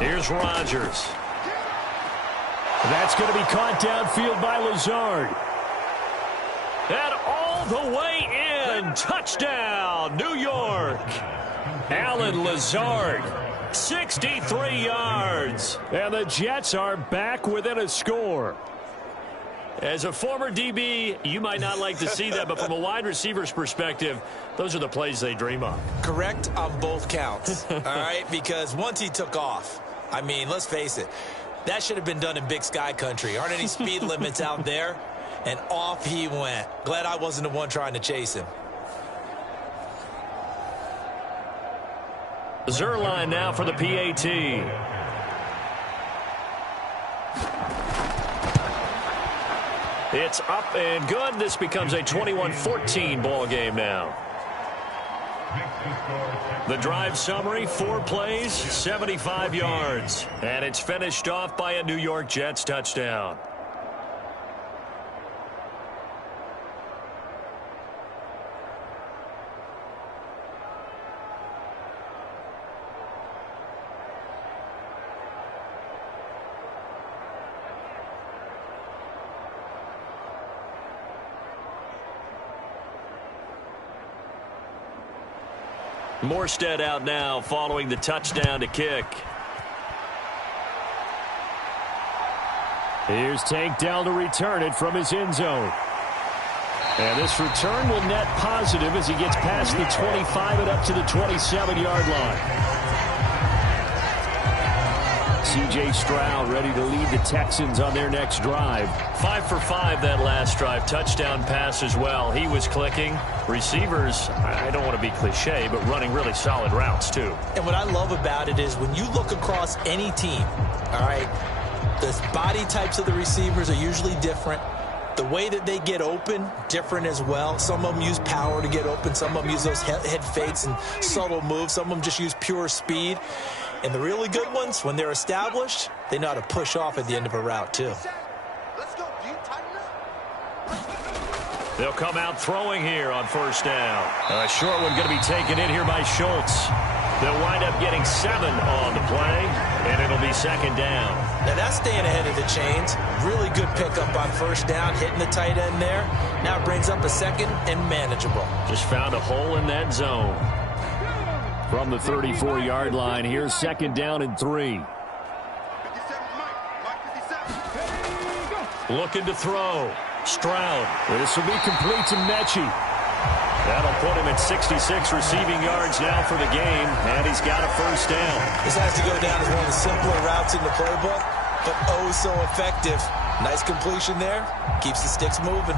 Here's Rodgers. That's going to be caught downfield by Lazard. And all the way in. Touchdown, New York. Allen Lazard, 63 yards. And the Jets are back within a score. As a former DB, you might not like to see that, but from a wide receiver's perspective, those are the plays they dream of. Correct on both counts, all right? Because once he took off, I mean, let's face it, that should have been done in Big Sky country. Aren't any speed limits out there? And off he went. Glad I wasn't the one trying to chase him. Zerline now for the PAT. It's up and good. This becomes a 21-14 ball game now. The drive summary, 4 plays, 75 yards. And it's finished off by a New York Jets touchdown. Morstead out now following the touchdown to kick. Here's Tank Dell to return it from his end zone. And this return will net positive as he gets past the 25 and up to the 27-yard line. C.J. Stroud ready to lead the Texans on their next drive. 5 for 5 that last drive. Touchdown pass as well. He was clicking. Receivers, I don't want to be cliche, but running really solid routes too. And what I love about it is when you look across any team, all right, the body types of the receivers are usually different. The way that they get open, different as well. Some of them use power to get open. Some of them use those head fakes and subtle moves. Some of them just use pure speed. And the really good ones, when they're established, they know how to push off at the end of a route, too. They'll come out throwing here on first down. A short one going to be taken in here by Schultz. They'll wind up getting 7 on the play, and it'll be second down. Now that's staying ahead of the chains. Really good pickup on first down, hitting the tight end there. Now it brings up a second and manageable. Just found a hole in that zone. From the 34-yard line, here's second down and 3. Looking to throw. Stroud. This will be complete to Mechie. That'll put him at 66 receiving yards now for the game, and he's got a first down. This has to go down as one of the simpler routes in the playbook, but oh so effective. Nice completion there. Keeps the sticks moving.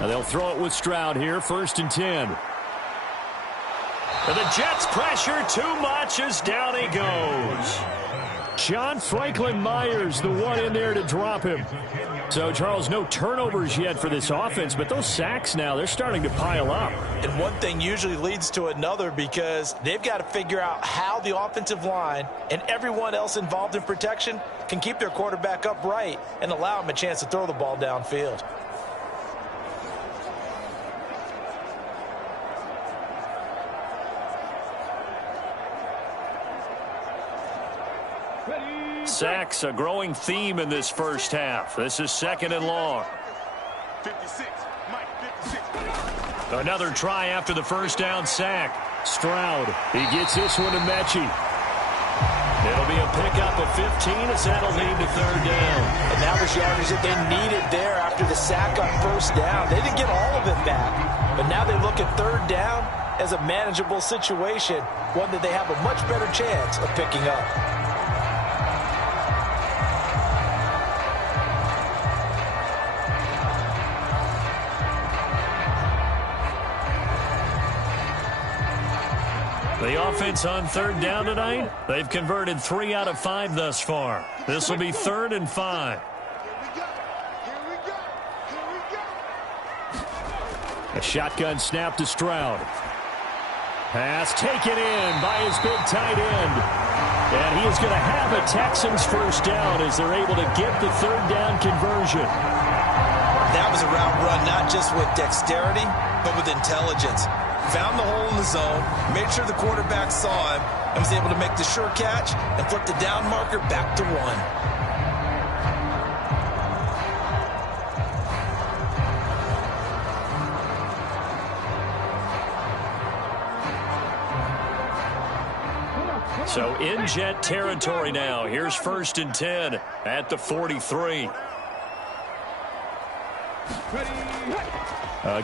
And they'll throw it with Stroud here, 1st and 10. And the Jets pressure too much as down he goes. John Franklin Myers, the one in there to drop him. So, Charles, no turnovers yet for this offense, but those sacks now, they're starting to pile up. And one thing usually leads to another because they've got to figure out how the offensive line and everyone else involved in protection can keep their quarterback upright and allow him a chance to throw the ball downfield. Sacks, a growing theme in this first half. This is second and long. 56, Mike, 56. Another try after the first down sack. Stroud, he gets this one to Mechie. It'll be a pickup of 15 as that'll lead to third down. And that was yardage that they needed there after the sack on first down. They didn't get all of it back, but now they look at third down as a manageable situation, one that they have a much better chance of picking up. The offense on third down tonight, they've converted 3 out of 5 thus far. This will be 3rd and 5. A shotgun snap to Stroud. Pass taken in by his big tight end. And he is going to have a Texans first down as they're able to get the third down conversion. That was a route run not just with dexterity, but with intelligence. Found the hole in the zone, made sure the quarterback saw him, and was able to make the sure catch and flip the down marker back to 1. So in Jet territory now. Here's 1st and 10 at the 43.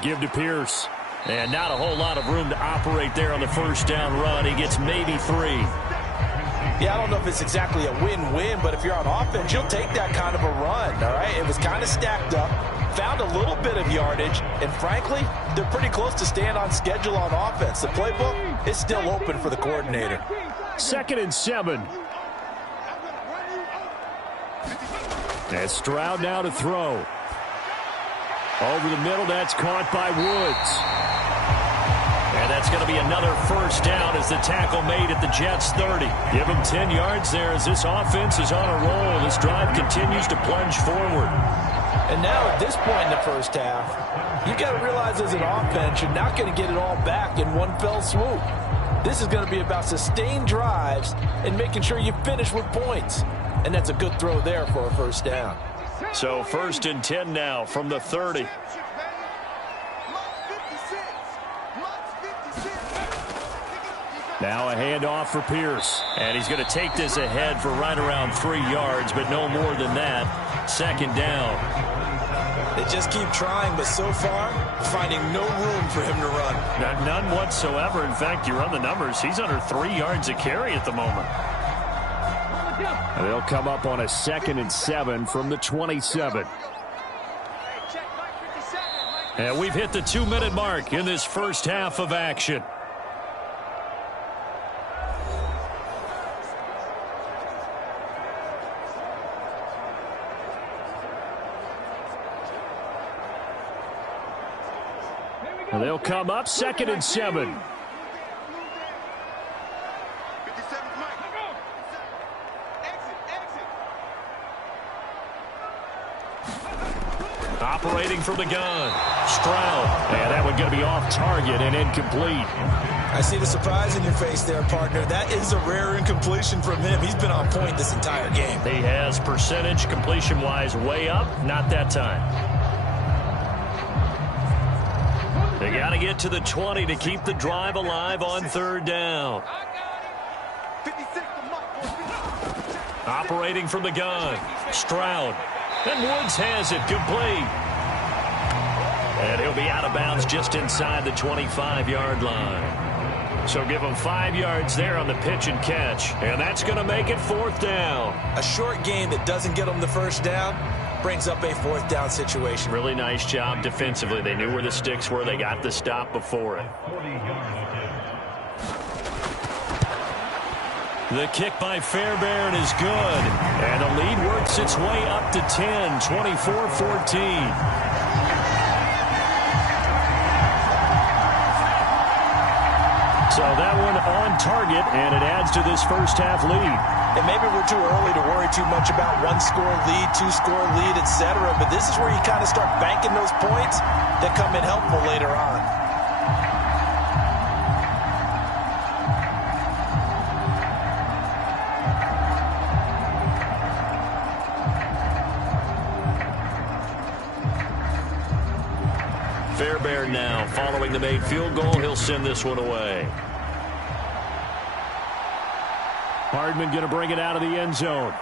Give to Pierce. And not a whole lot of room to operate there on the first down run. He gets maybe 3. Yeah, I don't know if it's exactly a win-win, but if you're on offense, you'll take that kind of a run, all right? It was kind of stacked up, found a little bit of yardage, and frankly, they're pretty close to staying on schedule on offense. The playbook is still open for the coordinator. 2nd and 7. And Stroud now to throw. Over the middle, that's caught by Woods. And that's going to be another first down as the tackle made at the Jets' 30. Give them 10 yards there as this offense is on a roll. This drive continues to plunge forward. And now at this point in the first half, you've got to realize as an offense, you're not going to get it all back in one fell swoop. This is going to be about sustained drives and making sure you finish with points. And that's a good throw there for a first down. So 1st and 10 now from the 30. Now a handoff for Pierce. And he's going to take this ahead for right around 3 yards, but no more than that. 2nd down. They just keep trying, but so far, finding no room for him to run. None whatsoever. In fact, you run the numbers. He's under 3 yards a carry at the moment. And they'll come up on a 2nd and 7 from the 27. And we've hit the 2-minute mark in this first half of action. And they'll come up 2nd and 7. Operating from the gun. Stroud. And that one going to be off target and incomplete. I see the surprise in your face there, partner. That is a rare incompletion from him. He's been on point this entire game. He has percentage completion-wise way up. Not that time. They got to get to the 20 to keep the drive alive on 3rd down. Operating from the gun. Stroud. And Woods has it complete. And he'll be out of bounds just inside the 25-yard line. So give him 5 yards there on the pitch and catch. And that's going to make it 4th down. A short game that doesn't get them the first down brings up a 4th down situation. Really nice job defensively. They knew where the sticks were. They got the stop before it. The kick by Fairbairn is good. And the lead works its way up to 10, 24-14. So that one on target, and it adds to this first half lead. And maybe we're too early to worry too much about 1-score lead, 2-score lead, etc. But this is where you kind of start banking those points that come in helpful later on. Fairbairn now following the made field goal. He'll send this one away. Hardman going to bring it out of the end zone.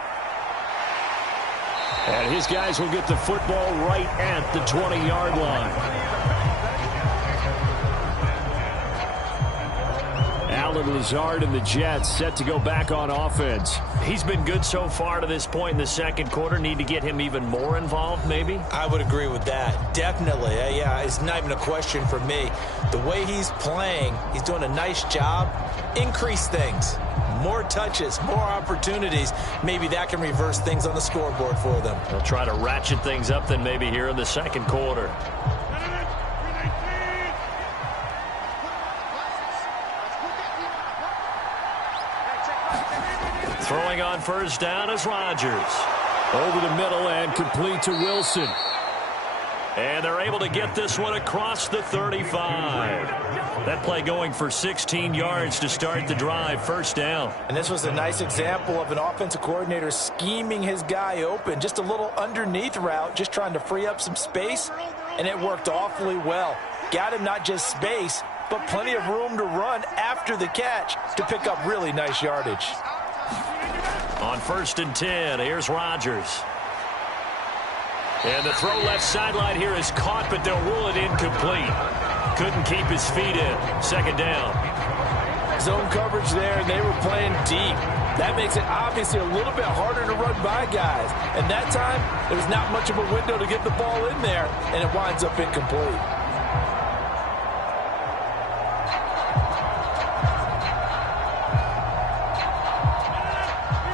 And his guys will get the football right at the 20-yard line. Alan Lazard and the Jets set to go back on offense. He's been good so far to this point in the second quarter. Need to get him even more involved, maybe? I would agree with that. Definitely. Yeah, it's not even a question for me. The way he's playing, he's doing a nice job. Increase things. More touches, more opportunities. Maybe that can reverse things on the scoreboard for them. They'll try to ratchet things up then maybe here in the second quarter. Throwing on first down is Rodgers. Over the middle and complete to Wilson. And they're able to get this one across the 35. That play going for 16 yards to start the drive, first down. And this was a nice example of an offensive coordinator scheming his guy open. Just a little underneath route, just trying to free up some space. And it worked awfully well. Got him not just space, but plenty of room to run after the catch to pick up really nice yardage. On first and 10, here's Rodgers. And the throw left sideline here is caught, but they'll rule it incomplete. Couldn't keep his feet in. Second down. Zone coverage there, and they were playing deep. That makes it obviously a little bit harder to run by guys. And that time, there's not much of a window to get the ball in there, and it winds up incomplete.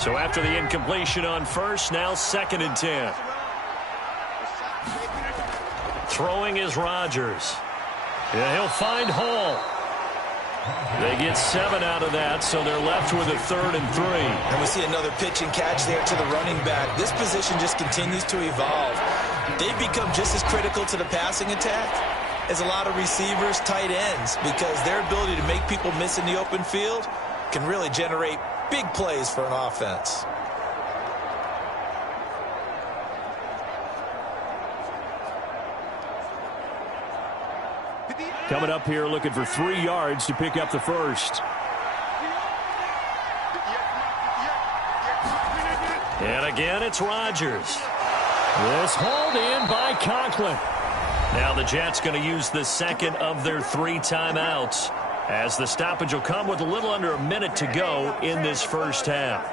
So after the incompletion on first, now second and 10. Throwing is Rodgers. Yeah, he'll find Hall. They get 7 out of that, so they're left with a 3rd and 3. And we see another pitch and catch there to the running back. This position just continues to evolve. They've become just as critical to the passing attack as a lot of receivers, tight ends, because their ability to make people miss in the open field can really generate big plays for an offense. Coming up here looking for 3 yards to pick up the first. And again, it's Rodgers. This hauled in by Conklin. Now the Jets going to use the second of their 3 timeouts, as the stoppage will come with a little under a minute to go in this first half.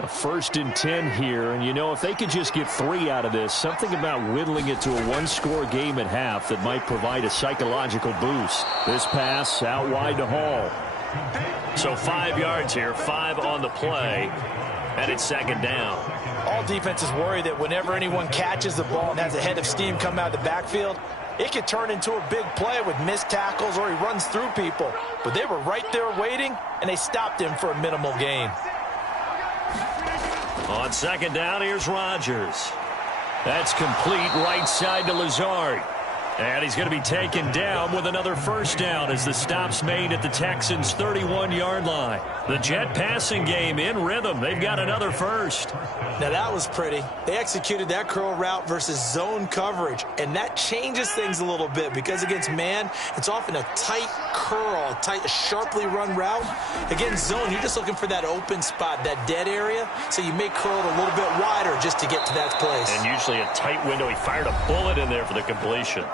A 1st and 10 here, and you know, if they could just get 3 out of this, something about whittling it to a 1-score game at half that might provide a psychological boost. This pass out wide to Hall. So 5 yards here, 5 on the play, and it's second down. All defenses worry that whenever anyone catches the ball and has a head of steam come out of the backfield, it could turn into a big play with missed tackles or he runs through people. But they were right there waiting, and they stopped him for a minimal gain. On second down, here's Rodgers. That's complete right side to Lazard. And he's going to be taken down with another first down as the stop's made at the Texans' 31-yard line. The Jet passing game in rhythm. They've got another first. Now that was pretty. They executed that curl route versus zone coverage, and that changes things a little bit because against man, it's often a tight curl, tight, sharply run route. Against zone, you're just looking for that open spot, that dead area, so you may curl it a little bit wider just to get to that place. And usually a tight window. He fired a bullet in there for the completion.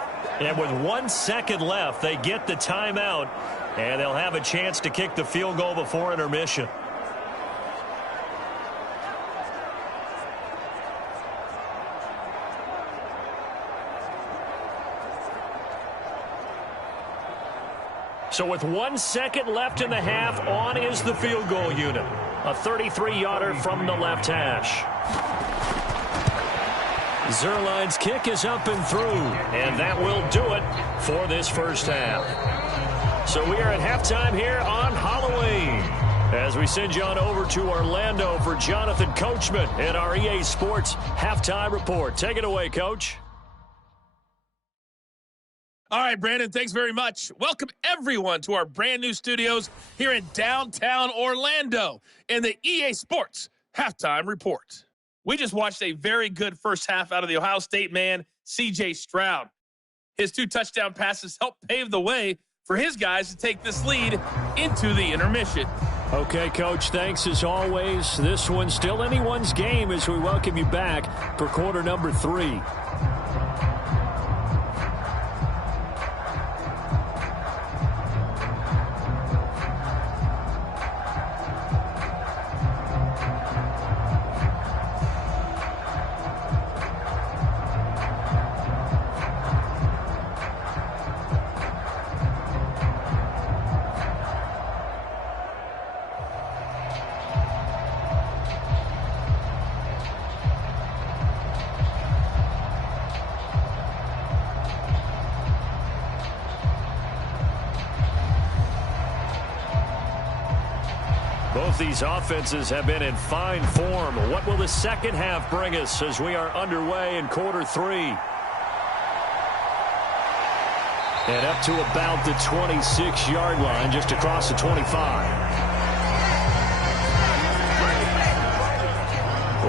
And with 1 second left, they get the timeout, and they'll have a chance to kick the field goal before intermission. So with 1 second left in the half, on is the field goal unit. A 33-yarder from the left hash. Zerline's kick is up and through, and that will do it for this first half. So we are at halftime here on Halloween, as we send you on over to Orlando for Jonathan Coachman at our EA Sports Halftime Report. Take it away, Coach. All right, Brandon, thanks very much. Welcome, everyone, to our brand-new studios here in downtown Orlando in the EA Sports Halftime Report. We just watched a very good first half out of the Ohio State man, C.J. Stroud. His 2 touchdown passes helped pave the way for his guys to take this lead into the intermission. Okay, Coach, thanks as always. This one's still anyone's game as we welcome you back for quarter number 3. Both these offenses have been in fine form. What will the second half bring us as we are underway in quarter 3? And up to about the 26-yard line, just across the 25.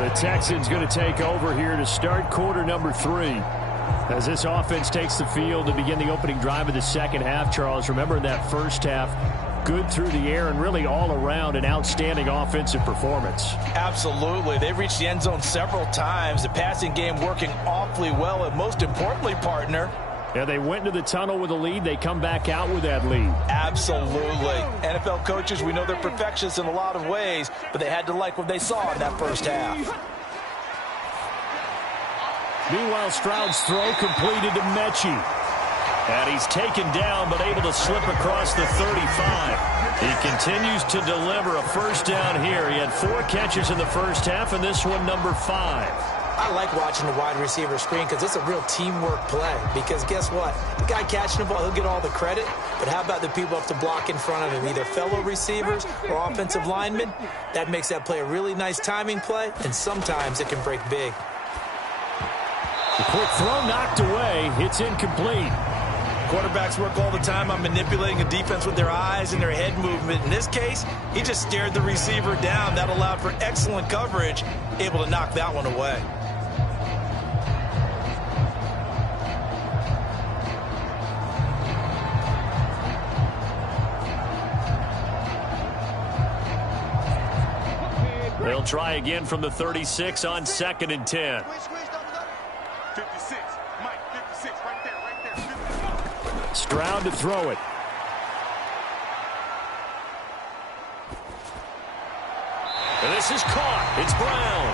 The Texans going to take over here to start quarter number 3. As this offense takes the field to begin the opening drive of the second half, Charles, remember in that first half, good through the air and really all around an outstanding offensive performance. Absolutely. They've reached the end zone several times. The passing game working awfully well, and most importantly, partner, yeah, they went into the tunnel with a lead. They come back out with that lead. Absolutely. NFL coaches, we know they're perfectionists in a lot of ways, but they had to like what they saw in that first half. Meanwhile, Stroud's throw completed to Mechie. And he's taken down, but able to slip across the 35. He continues to deliver a first down here. He had 4 catches in the first half, and this one number 5. I like watching the wide receiver screen because it's a real teamwork play. Because guess what? The guy catching the ball, he'll get all the credit. But how about the people up to block in front of him, either fellow receivers or offensive linemen? That makes that play a really nice timing play, and sometimes it can break big. The quick throw knocked away. It's incomplete. Quarterbacks work all the time on manipulating a defense with their eyes and their head movement. In this case, he just stared the receiver down. That allowed for excellent coverage, able to knock that one away. They'll try again from the 36 on 2nd and 10. 56, Mike, 56, right there. Stroud to throw it. And this is caught. It's Brown.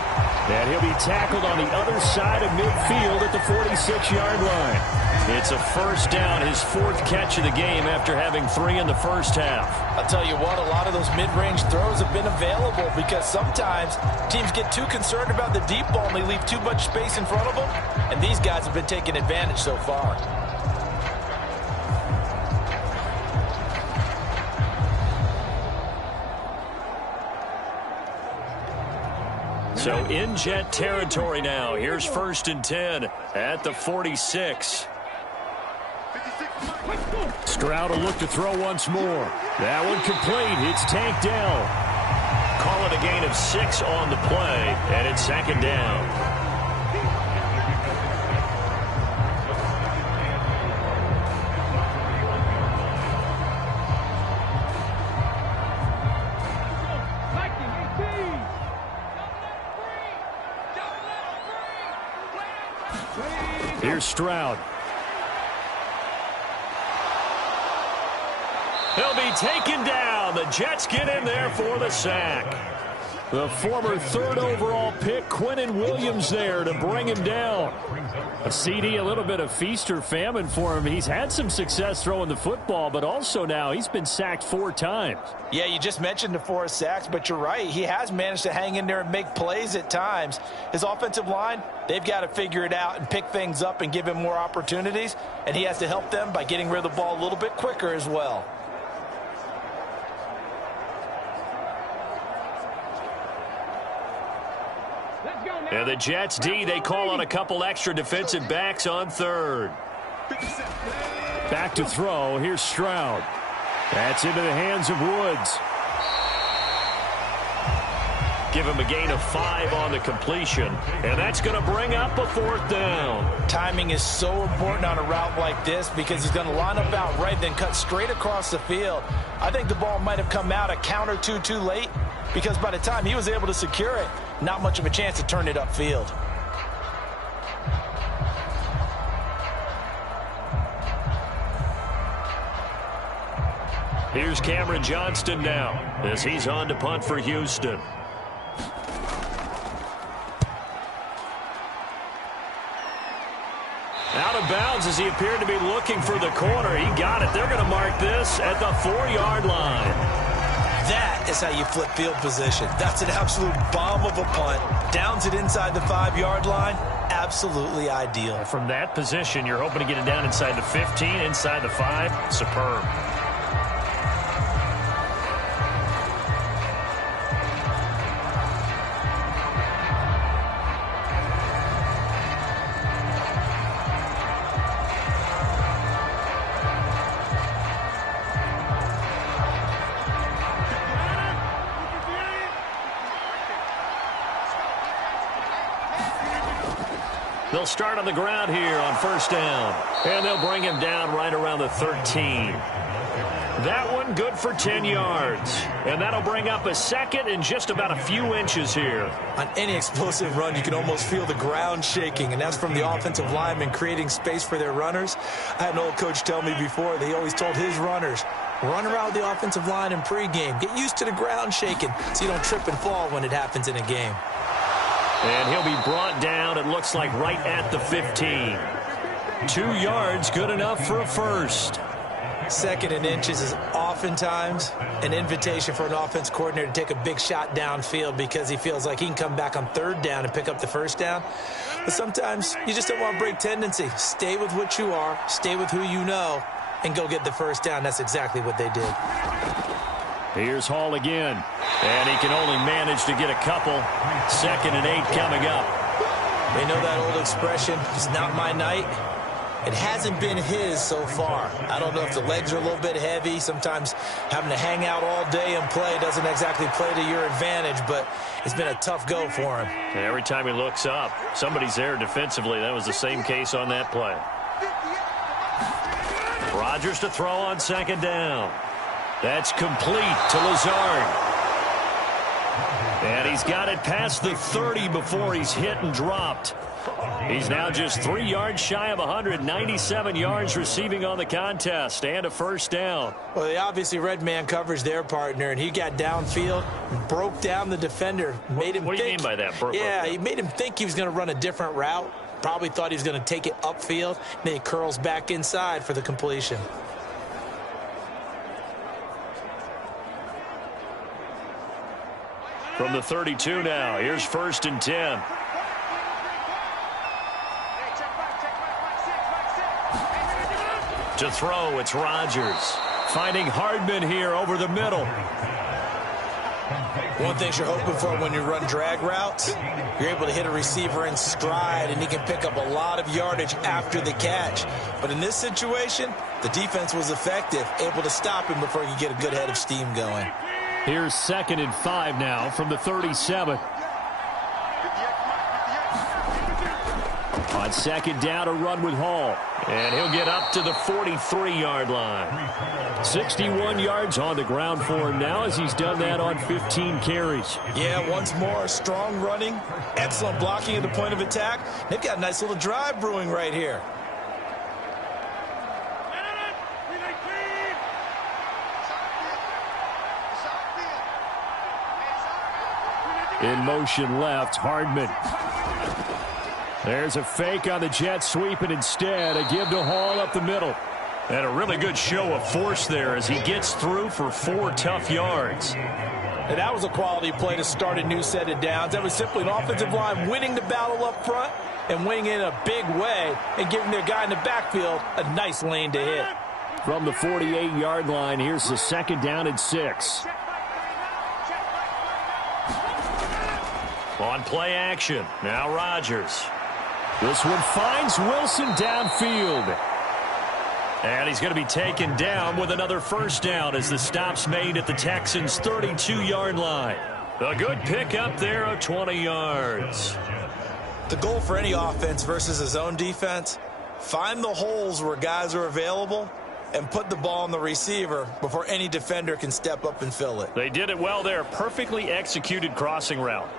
And he'll be tackled on the other side of midfield at the 46-yard line. It's a first down, his 4th catch of the game after having 3 in the first half. I'll tell you what, a lot of those mid-range throws have been available because sometimes teams get too concerned about the deep ball and they leave too much space in front of them. And these guys have been taking advantage so far. So in Jet territory now. Here's 1st and 10 at the 46. Stroud will look to throw once more. That one complete. It's tanked down. Call it a gain of 6 on the play, and it's 2nd down. Here's Stroud. He'll be taken down. The Jets get in there for the sack. The former 3rd overall pick, Quinnen Williams, there to bring him down. A CD, a little bit of feast or famine for him. He's had some success throwing the football, but also now he's been sacked 4 times. Yeah, you just mentioned the 4 sacks, but you're right. He has managed to hang in there and make plays at times. His offensive line, they've got to figure it out and pick things up and give him more opportunities, and he has to help them by getting rid of the ball a little bit quicker as well. And the Jets D, they call on a couple extra defensive backs on 3rd. Back to throw. Here's Stroud. That's into the hands of Woods. give him a gain of 5 on the completion. And that's going to bring up a 4th down. Timing is so important on a route like this because he's going to line up out right, then cut straight across the field. I think the ball might have come out a count or two too late because by the time he was able to secure it, not much of a chance to turn it upfield. Here's Cameron Johnston now as he's on to punt for Houston. Out of bounds as he appeared to be looking for the corner. He got it. They're going to mark this at the 4-yard line. That is how you flip field position. That's an absolute bomb of a punt. Downs it inside the 5-yard line. Absolutely ideal. From that position, you're hoping to get it down inside the 15, inside the 5. Superb. They'll start on the ground here on 1st down. And they'll bring him down right around the 13. That one good for 10 yards. And that'll bring up a 2nd and just about a few inches here. On any explosive run, you can almost feel the ground shaking, and that's from the offensive linemen creating space for their runners. I had an old coach tell me before, they always told his runners, run around the offensive line in pregame. Get used to the ground shaking so you don't trip and fall when it happens in a game. And he'll be brought down, it looks like, right at the 15. 2 yards, good enough for a first. 2nd and inches is oftentimes an invitation for an offense coordinator to take a big shot downfield because he feels like he can come back on 3rd down and pick up the 1st down. But sometimes you just don't want to break tendency. Stay with what you are, stay with who you know, and go get the 1st down. That's exactly what they did. Here's Hall again. And he can only manage to get a couple. 2nd and 8 coming up. They know that old expression, it's not my night. It hasn't been his so far. I don't know if the legs are a little bit heavy. Sometimes having to hang out all day and play doesn't exactly play to your advantage, but it's been a tough go for him. And every time he looks up, somebody's there defensively. That was the same case on that play. Rodgers to throw on 2nd down. That's complete to Lazard. And he's got it past the 30 before he's hit and dropped. He's now just 3 yards shy of 197 yards receiving on the contest and a 1st down. Well, they obviously read man coverage their partner, and he got downfield, broke down the defender, made him What do you mean by that? He made him think he was going to run a different route. Probably thought he was going to take it upfield. Then he curls back inside for the completion. From the 32 now, here's 1st and 10. To throw, it's Rodgers. Finding Hardman here over the middle. One thing you're hoping for when you run drag routes, you're able to hit a receiver in stride, and he can pick up a lot of yardage after the catch. But in this situation, the defense was effective, able to stop him before he could get a good head of steam going. Here's 2nd and 5 now from the 37. On 2nd down, a run with Hall. And he'll get up to the 43-yard line. 61 yards on the ground for him now as he's done that on 15 carries. Yeah, once more, strong running, excellent blocking at the point of attack. They've got a nice little drive brewing right here. In motion left, Hardman. There's a fake on the jet sweep, and instead a give to Hall up the middle. And a really good show of force there as he gets through for 4 tough yards. And that was a quality play to start a new set of downs. That was simply an offensive line winning the battle up front and winning in a big way and giving their guy in the backfield a nice lane to hit. From the 48-yard line, here's the 2nd down and 6. On play action, now Rodgers. This one finds Wilson downfield. And he's going to be taken down with another 1st down as the stop's made at the Texans' 32-yard line. A good pick up there of 20 yards. The goal for any offense versus his own defense, find the holes where guys are available and put the ball on the receiver before any defender can step up and fill it. They did it well there. Perfectly executed crossing route.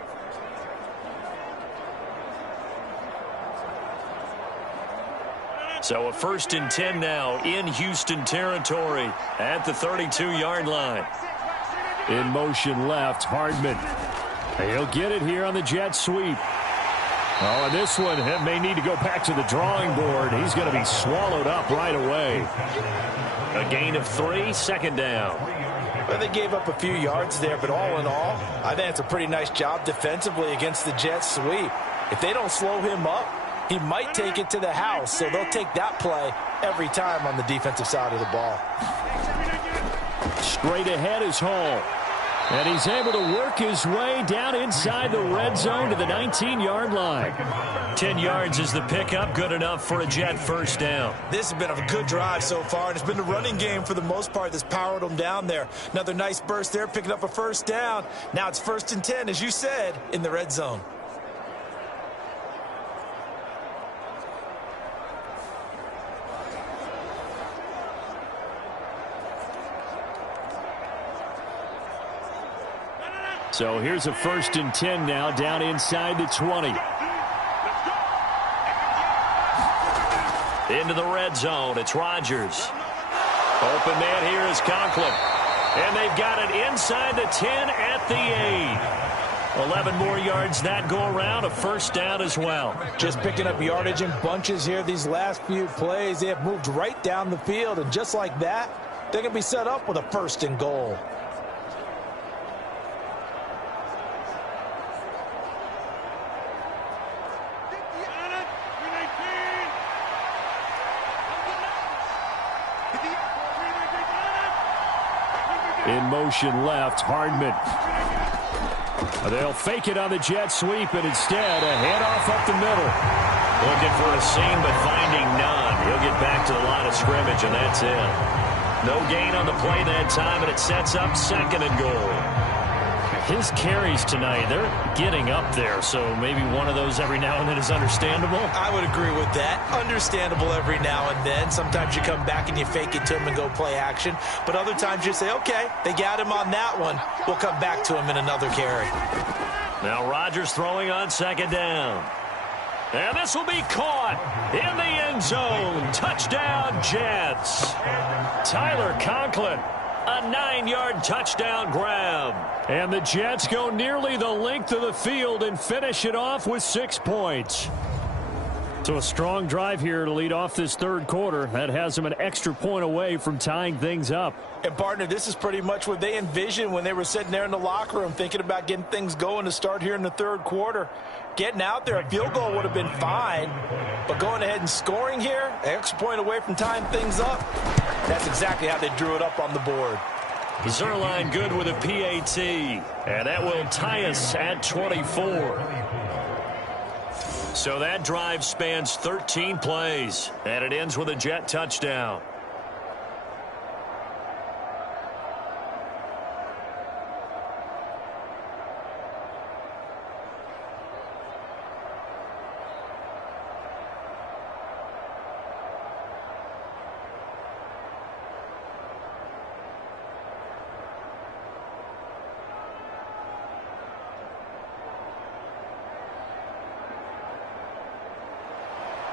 So a 1st and 10 now in Houston territory at the 32-yard line. In motion left, Hardman. He'll get it here on the jet sweep. Oh, and this one may need to go back to the drawing board. He's going to be swallowed up right away. A gain of 3, 2nd down. Well, they gave up a few yards there, but all in all, I think it's a pretty nice job defensively against the jet sweep. If they don't slow him up, he might take it to the house, so they'll take that play every time on the defensive side of the ball. Straight ahead is Hall. And he's able to work his way down inside the red zone to the 19-yard line. 10 yards is the pickup, good enough for a Jet 1st down. This has been a good drive so far, and it's been the running game for the most part that's powered them down there. Another nice burst there, picking up a 1st down. Now it's 1st and 10, as you said, in the red zone. So here's a 1st and 10 now down inside the 20. Into the red zone. It's Rodgers. Open man here is Conklin. And they've got it inside the 10 at the 8. 11 more yards that go around. A 1st down as well. Just picking up yardage in bunches here these last few plays. They have moved right down the field. And just like that, they're going to be set up with a 1st and goal. In motion left, Hardman. They'll fake it on the jet sweep, and instead a handoff up the middle. Looking for a seam, but finding none. He'll get back to the line of scrimmage, and that's it. No gain on the play that time, and it sets up 2nd and goal. His carries tonight, they're getting up there, so maybe one of those every now and then is understandable. I would agree with that. Understandable every now and then. Sometimes you come back and you fake it to him and go play action. But other times you say, okay, they got him on that one. We'll come back to him in another carry. Now Rodgers throwing on 2nd down. And this will be caught in the end zone. Touchdown, Jets. Tyler Conklin. A 9-yard touchdown grab. And the Jets go nearly the length of the field and finish it off with 6 points. So a strong drive here to lead off this 3rd quarter. That has them an extra point away from tying things up. And, partner, this is pretty much what they envisioned when they were sitting there in the locker room thinking about getting things going to start here in the 3rd quarter. Getting out there, a field goal would have been fine. But going ahead and scoring here, an extra point away from tying things up, that's exactly how they drew it up on the board. Zerline good with a PAT. And that will tie us at 24. So that drive spans 13 plays. And it ends with a Jet touchdown.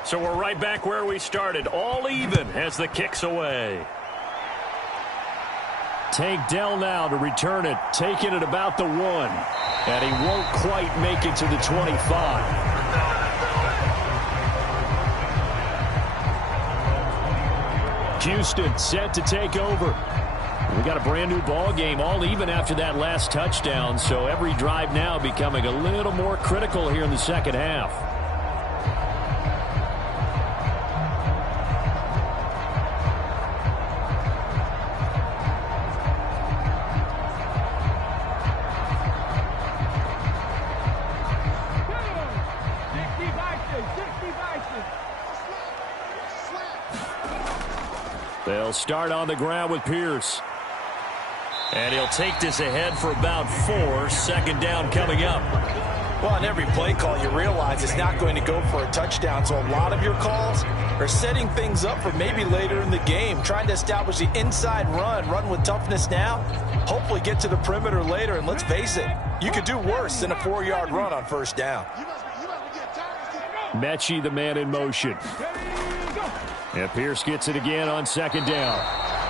So we're right back where we started, all even as the kick's away. Tank Dell now to return it, taking it about the 1. And he won't quite make it to the 25. Houston set to take over. We got a brand new ball game, all even after that last touchdown. So every drive now becoming a little more critical here in the 2nd half. They'll start on the ground with Pierce. And he'll take this ahead for about 4. Second down coming up. Well, on every play call, you realize it's not going to go for a touchdown. So a lot of your calls are setting things up for maybe later in the game, trying to establish the inside run with toughness now, hopefully get to the perimeter later. And let's face it, you could do worse than a 4-yard run on first down. Mechie, the man in motion. And Pierce gets it again on second down.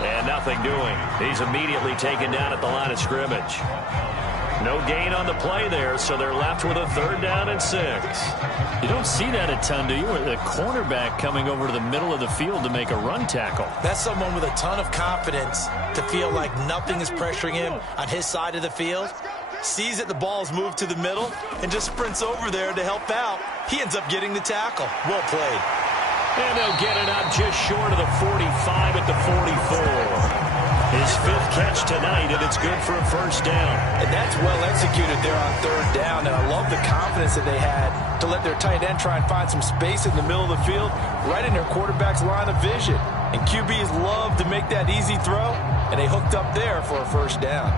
And nothing doing. He's immediately taken down at the line of scrimmage. No gain on the play there, so they're left with a 3rd down and 6. You don't see that a ton, do you? The cornerback coming over to the middle of the field to make a run tackle. That's someone with a ton of confidence to feel like nothing is pressuring him on his side of the field. Sees that the ball is moved to the middle and just sprints over there to help out. He ends up getting the tackle. Well played. And they'll get it up just short of the 45 at the 44. His 5th catch tonight, and it's good for a first down. And that's well executed there on 3rd down. And I love the confidence that they had to let their tight end try and find some space in the middle of the field, right in their quarterback's line of vision. And QBs love to make that easy throw, and they hooked up there for a first down.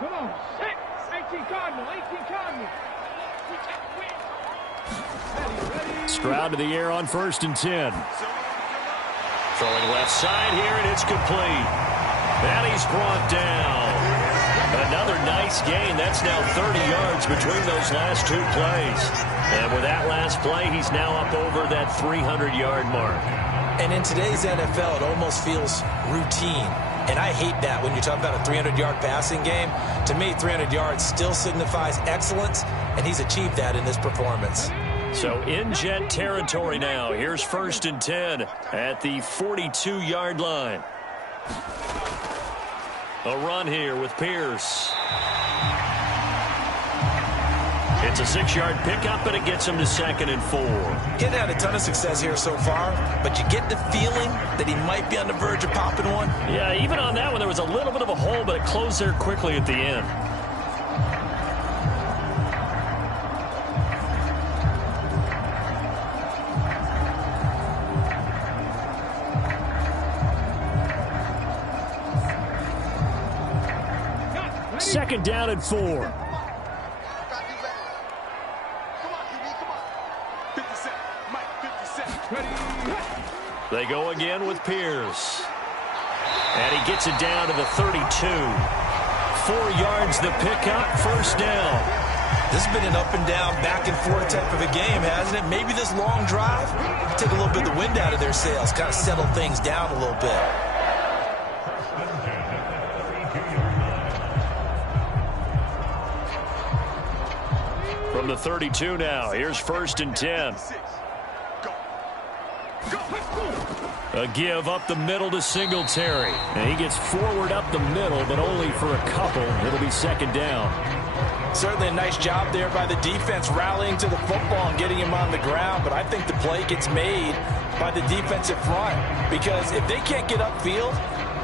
Come on. 18 Cardinal. Stroud to the air on 1st and 10. Throwing left side here, and it's complete. And he's brought down. Another nice gain. That's now 30 yards between those last 2 plays. And with that last play, he's now up over that 300-yard mark. And in today's NFL, it almost feels routine. And I hate that when you talk about a 300-yard passing game. To me, 300 yards still signifies excellence, and he's achieved that in this performance. So in Jet territory now. Here's 1st and 10 at the 42-yard line. A run here with Pierce. It's a 6-yard pickup, and it gets him to 2nd and 4. He's had a ton of success here so far, but you get the feeling that he might be on the verge of popping one. Yeah, even on that one, there was a little bit of a hole, but it closed there quickly at the end. Second down and 4. They go again with Pierce. And he gets it down to the 32. 4 yards the pickup, first down. This has been an up and down, back and forth type of a game, hasn't it? Maybe this long drive, take a little bit of the wind out of their sails, kind of settle things down a little bit. From the 32 now, here's 1st and 10. A give up the middle to Singletary. And he gets forward up the middle, but only for a couple. It'll be 2nd down. Certainly a nice job there by the defense, rallying to the football and getting him on the ground. But I think the play gets made by the defensive front, because if they can't get upfield,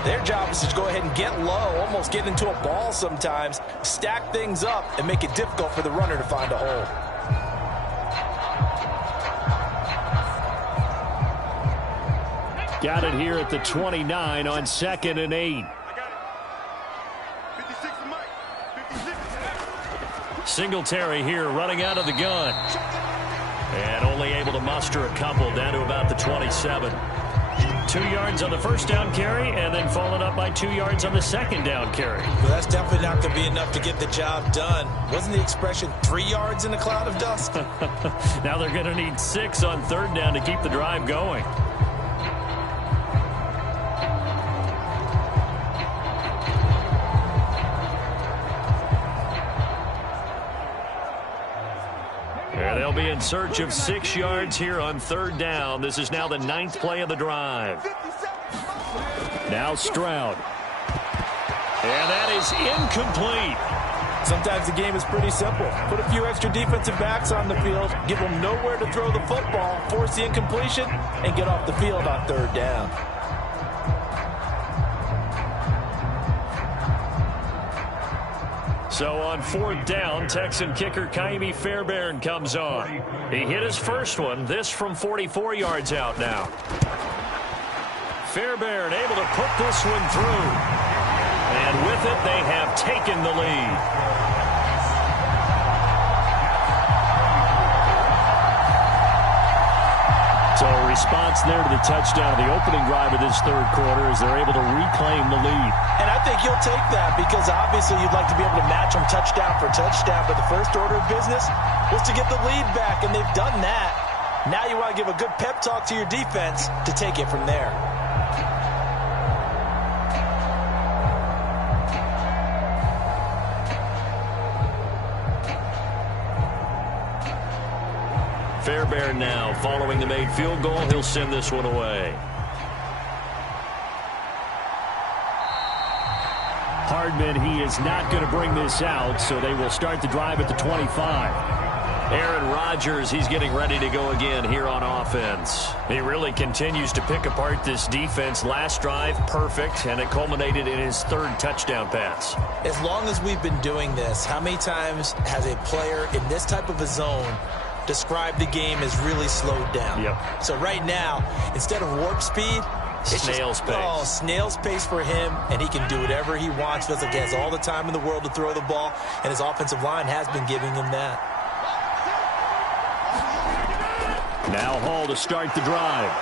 their job is to go ahead and get low, almost get into a ball sometimes, stack things up, and make it difficult for the runner to find a hole. Got it here at the 29 on 2nd and 8. Singletary here running out of the gun. And only able to muster a couple down to about the 27. 2 yards on the first down carry, and then followed up by 2 yards on the second down carry. Well, that's definitely not going to be enough to get the job done. Wasn't the expression 3 yards in a cloud of dust? Now they're going to need 6 on 3rd down to keep the drive going. They'll be in search of 6 yards here on 3rd down. This is now the 9th play of the drive. Now Stroud. And that is incomplete. Sometimes the game is pretty simple. Put a few extra defensive backs on the field, give them nowhere to throw the football, force the incompletion, and get off the field on 3rd down. So on 4th down, Texan kicker Kaimi Fairbairn comes on. He hit his first one, this from 44 yards out now. Fairbairn able to put this one through. And with it, they have taken the lead. So a response there to the touchdown of the opening drive of this third quarter as they're able to reclaim the lead. And I think you'll take that because obviously you'd like to be able to match them touchdown for touchdown, but the first order of business was to get the lead back, and they've done that. Now you want to give a good pep talk to your defense to take it from there. Fairbairn now following the made field goal. He'll send this one away. Hardman, he is not going to bring this out, so they will start the drive at the 25. Aaron Rodgers, he's getting ready to go again here on offense. He really continues to pick apart this defense. Last drive, perfect, and it culminated in his third touchdown pass. As long as we've been doing this, how many times has a player in this type of a zone described the game as really slowed down? Yep. So right now, instead of warp speed, it's snail's pace. Oh, snail's pace for him, and he can do whatever he wants. Feels like he has all the time in the world to throw the ball, and his offensive line has been giving him that. Now Hall to start the drive.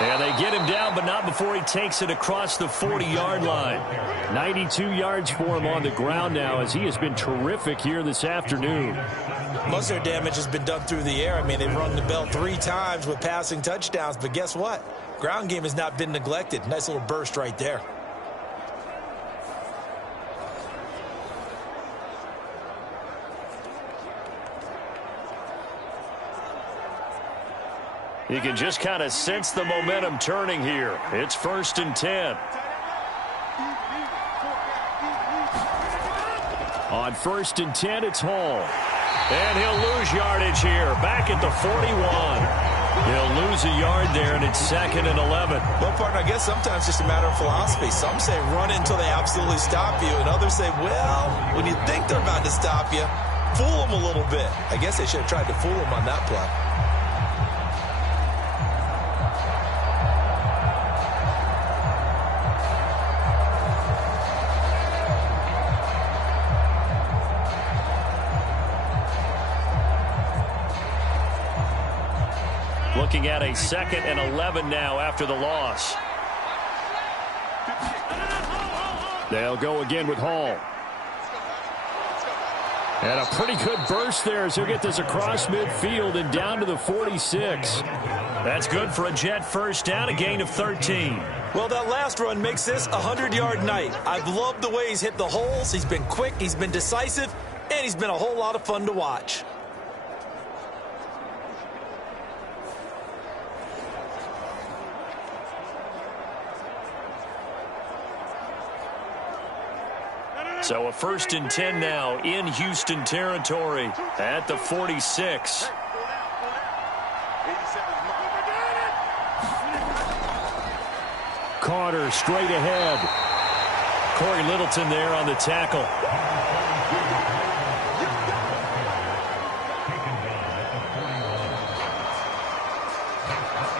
And they get him down, but not before he takes it across the 40-yard line. 92 yards for him on the ground now, as he has been terrific here this afternoon. Most of their damage has been done through the air. I mean, they've rung the bell 3 times with passing touchdowns, but guess what? Ground game has not been neglected. Nice little burst right there. You can just kind of sense the momentum turning here. It's 1st and 10. On 1st and 10, it's Hall. And he'll lose yardage here, back at the 41. He'll lose a yard there, and it's 2nd and 11. Well, partner, I guess sometimes it's just a matter of philosophy. Some say run until they absolutely stop you, and others say, well, when you think they're about to stop you, fool them a little bit. I guess they should have tried to fool them on that play. Looking at a 2nd and 11 now after the loss. They'll go again with Hall. And a pretty good burst there as he'll get this across midfield and down to the 46. That's good for a Jet first down, a gain of 13. Well, that last run makes this a 100-yard night. I've loved the way he's hit the holes. He's been quick, he's been decisive, and he's been a whole lot of fun to watch. So a 1st and 10 now in Houston territory at the 46. Carter straight ahead. Corey Littleton there on the tackle.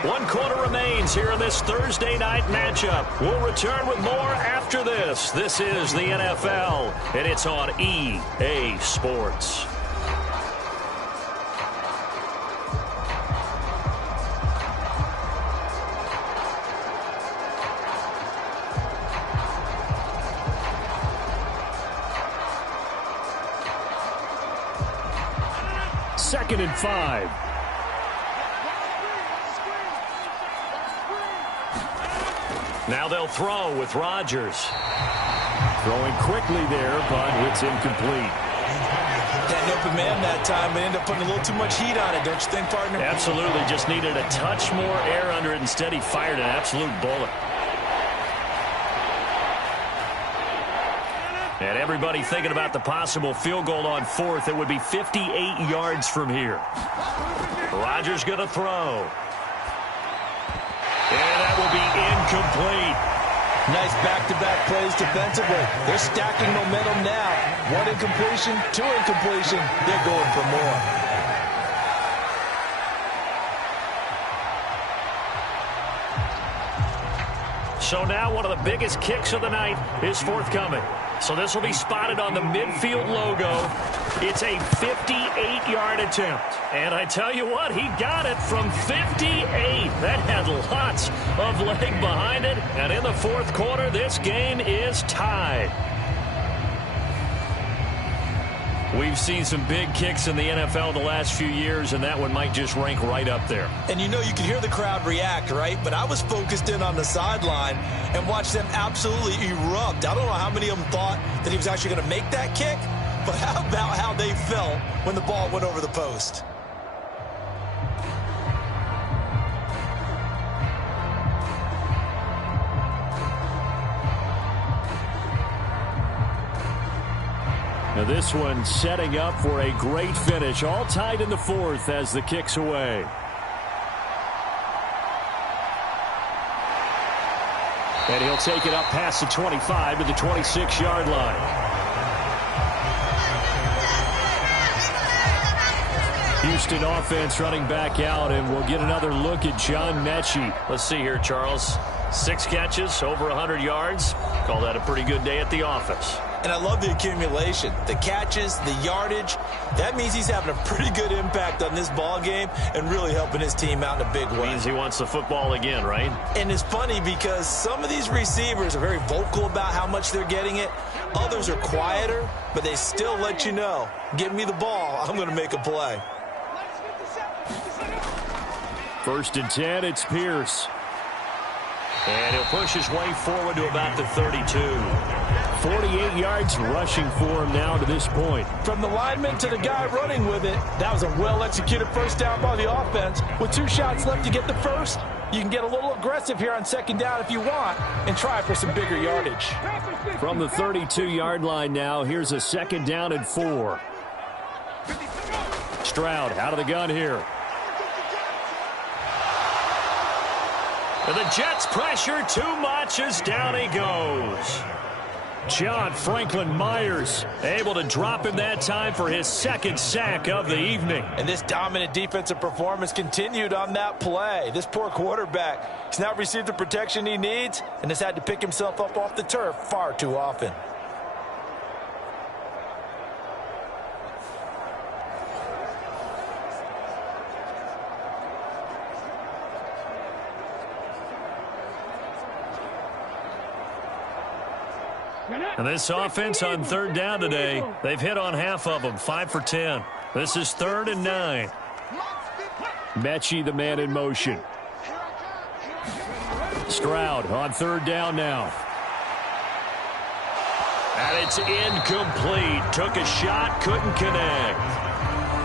One quarter remains here in this Thursday night matchup. We'll return with more after this. This is the NFL, and it's on EA Sports. Second and 5. Now they'll throw with Rodgers. Throwing quickly there, but it's incomplete. Had an open man that time, but ended up putting a little too much heat on it, don't you think, partner? Absolutely. Just needed a touch more air under it. Instead, he fired an absolute bullet. And everybody thinking about the possible field goal on 4th. It would be 58 yards from here. Rodgers going to throw. And that will be incomplete. Nice back-to-back plays defensively. They're stacking momentum now. 1 incompletion, 2 incompletion. They're going for more. So now one of the biggest kicks of the night is forthcoming. So this will be spotted on the midfield logo. It's a 58-yard attempt. And I tell you what, he got it from 58. That had lots of leg behind it. And in the fourth quarter, this game is tied. We've seen some big kicks in the NFL the last few years, and that one might just rank right up there. And you know, you can hear the crowd react, right? But I was focused in on the sideline and watched them absolutely erupt. I don't know how many of them thought that he was actually going to make that kick, but how about how they felt when the ball went over the post? Now this one setting up for a great finish. All tied in the fourth as the kick's away. And he'll take it up past the 25 to the 26-yard line. Houston offense running back out, and we'll get another look at John Mechie. Let's see here, Charles. 6 catches, over 100 yards. Call that a pretty good day at the office. And I love the accumulation, the catches, the yardage. That means he's having a pretty good impact on this ball game and really helping his team out in a big way. Means he wants the football again, right? And it's funny because some of these receivers are very vocal about how much they're getting it. Others are quieter, but they still let you know, give me the ball, I'm going to make a play. 1st and 10, it's Pierce. And he'll push his way forward to about the 32. 48 yards rushing for him now to this point. From the lineman to the guy running with it, that was a well-executed first down by the offense. With 2 shots left to get the first, you can get a little aggressive here on 2nd down if you want and try for some bigger yardage. From the 32-yard line now, here's a 2nd down and 4. Stroud out of the gun here. And the Jets pressure too much as down he goes. John Franklin Myers able to drop him that time for his 2nd sack of the evening. And this dominant defensive performance continued on that play. This poor quarterback has not received the protection he needs and has had to pick himself up off the turf far too often. And this offense on 3rd down today, they've hit on half of them, 5 for 10. This is 3rd and 9. Mechie, the man in motion. Stroud on 3rd down now. And it's incomplete. Took a shot, couldn't connect.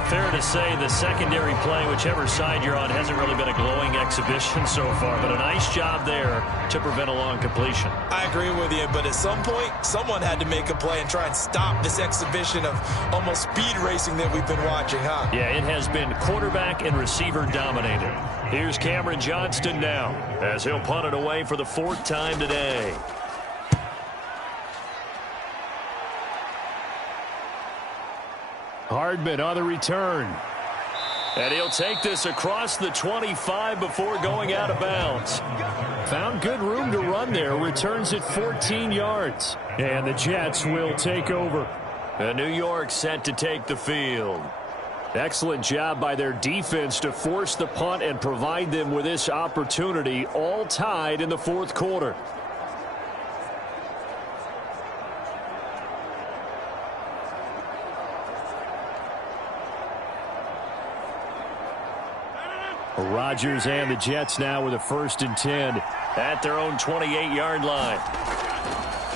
Fair to say the secondary play, whichever side you're on, hasn't really been a glowing exhibition so far, but a nice job there to prevent a long completion. I agree with you, but at some point, someone had to make a play and try and stop this exhibition of almost speed racing that we've been watching, huh? Yeah, it has been quarterback and receiver dominated. Here's Cameron Johnston now as he'll punt it away for the 4th time today. Hardman on the return. And he'll take this across the 25 before going out of bounds. Found good room to run there. Returns it 14 yards. And the Jets will take over. And New York set to take the field. Excellent job by their defense to force the punt and provide them with this opportunity, all tied in the 4th quarter. Rodgers and the Jets now with a 1st and 10 at their own 28-yard line.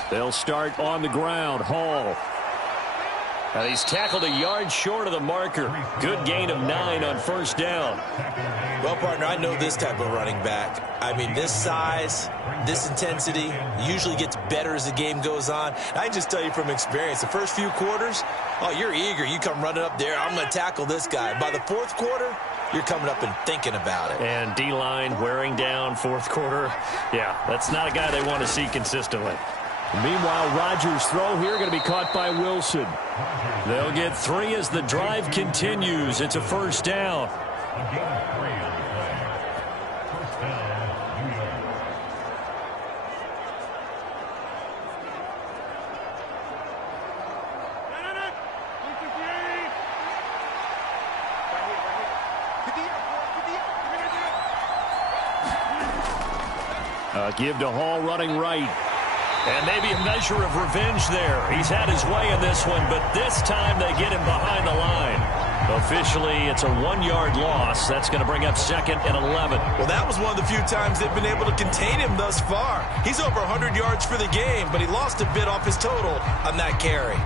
They'll start on the ground. Hall. And he's tackled a yard short of the marker. Good gain of 9 on 1st down. Well, partner, I know this type of running back. I mean, this size, this intensity usually gets better as the game goes on. I can just tell you from experience, the first few quarters, oh, you're eager. You come running up there, I'm going to tackle this guy. By the 4th quarter, you're coming up and thinking about it. And D-line wearing down fourth quarter. Yeah, that's not a guy they want to see consistently. Meanwhile, Rodgers' throw here going to be caught by Wilson. They'll get 3 as the drive continues. It's a first down. Give to Hall running right. And maybe a measure of revenge there. He's had his way in this one, but this time they get him behind the line. Officially, it's a 1-yard loss. That's going to bring up 2nd and 11. Well, that was one of the few times they've been able to contain him thus far. He's over 100 yards for the game, but he lost a bit off his total on that carry.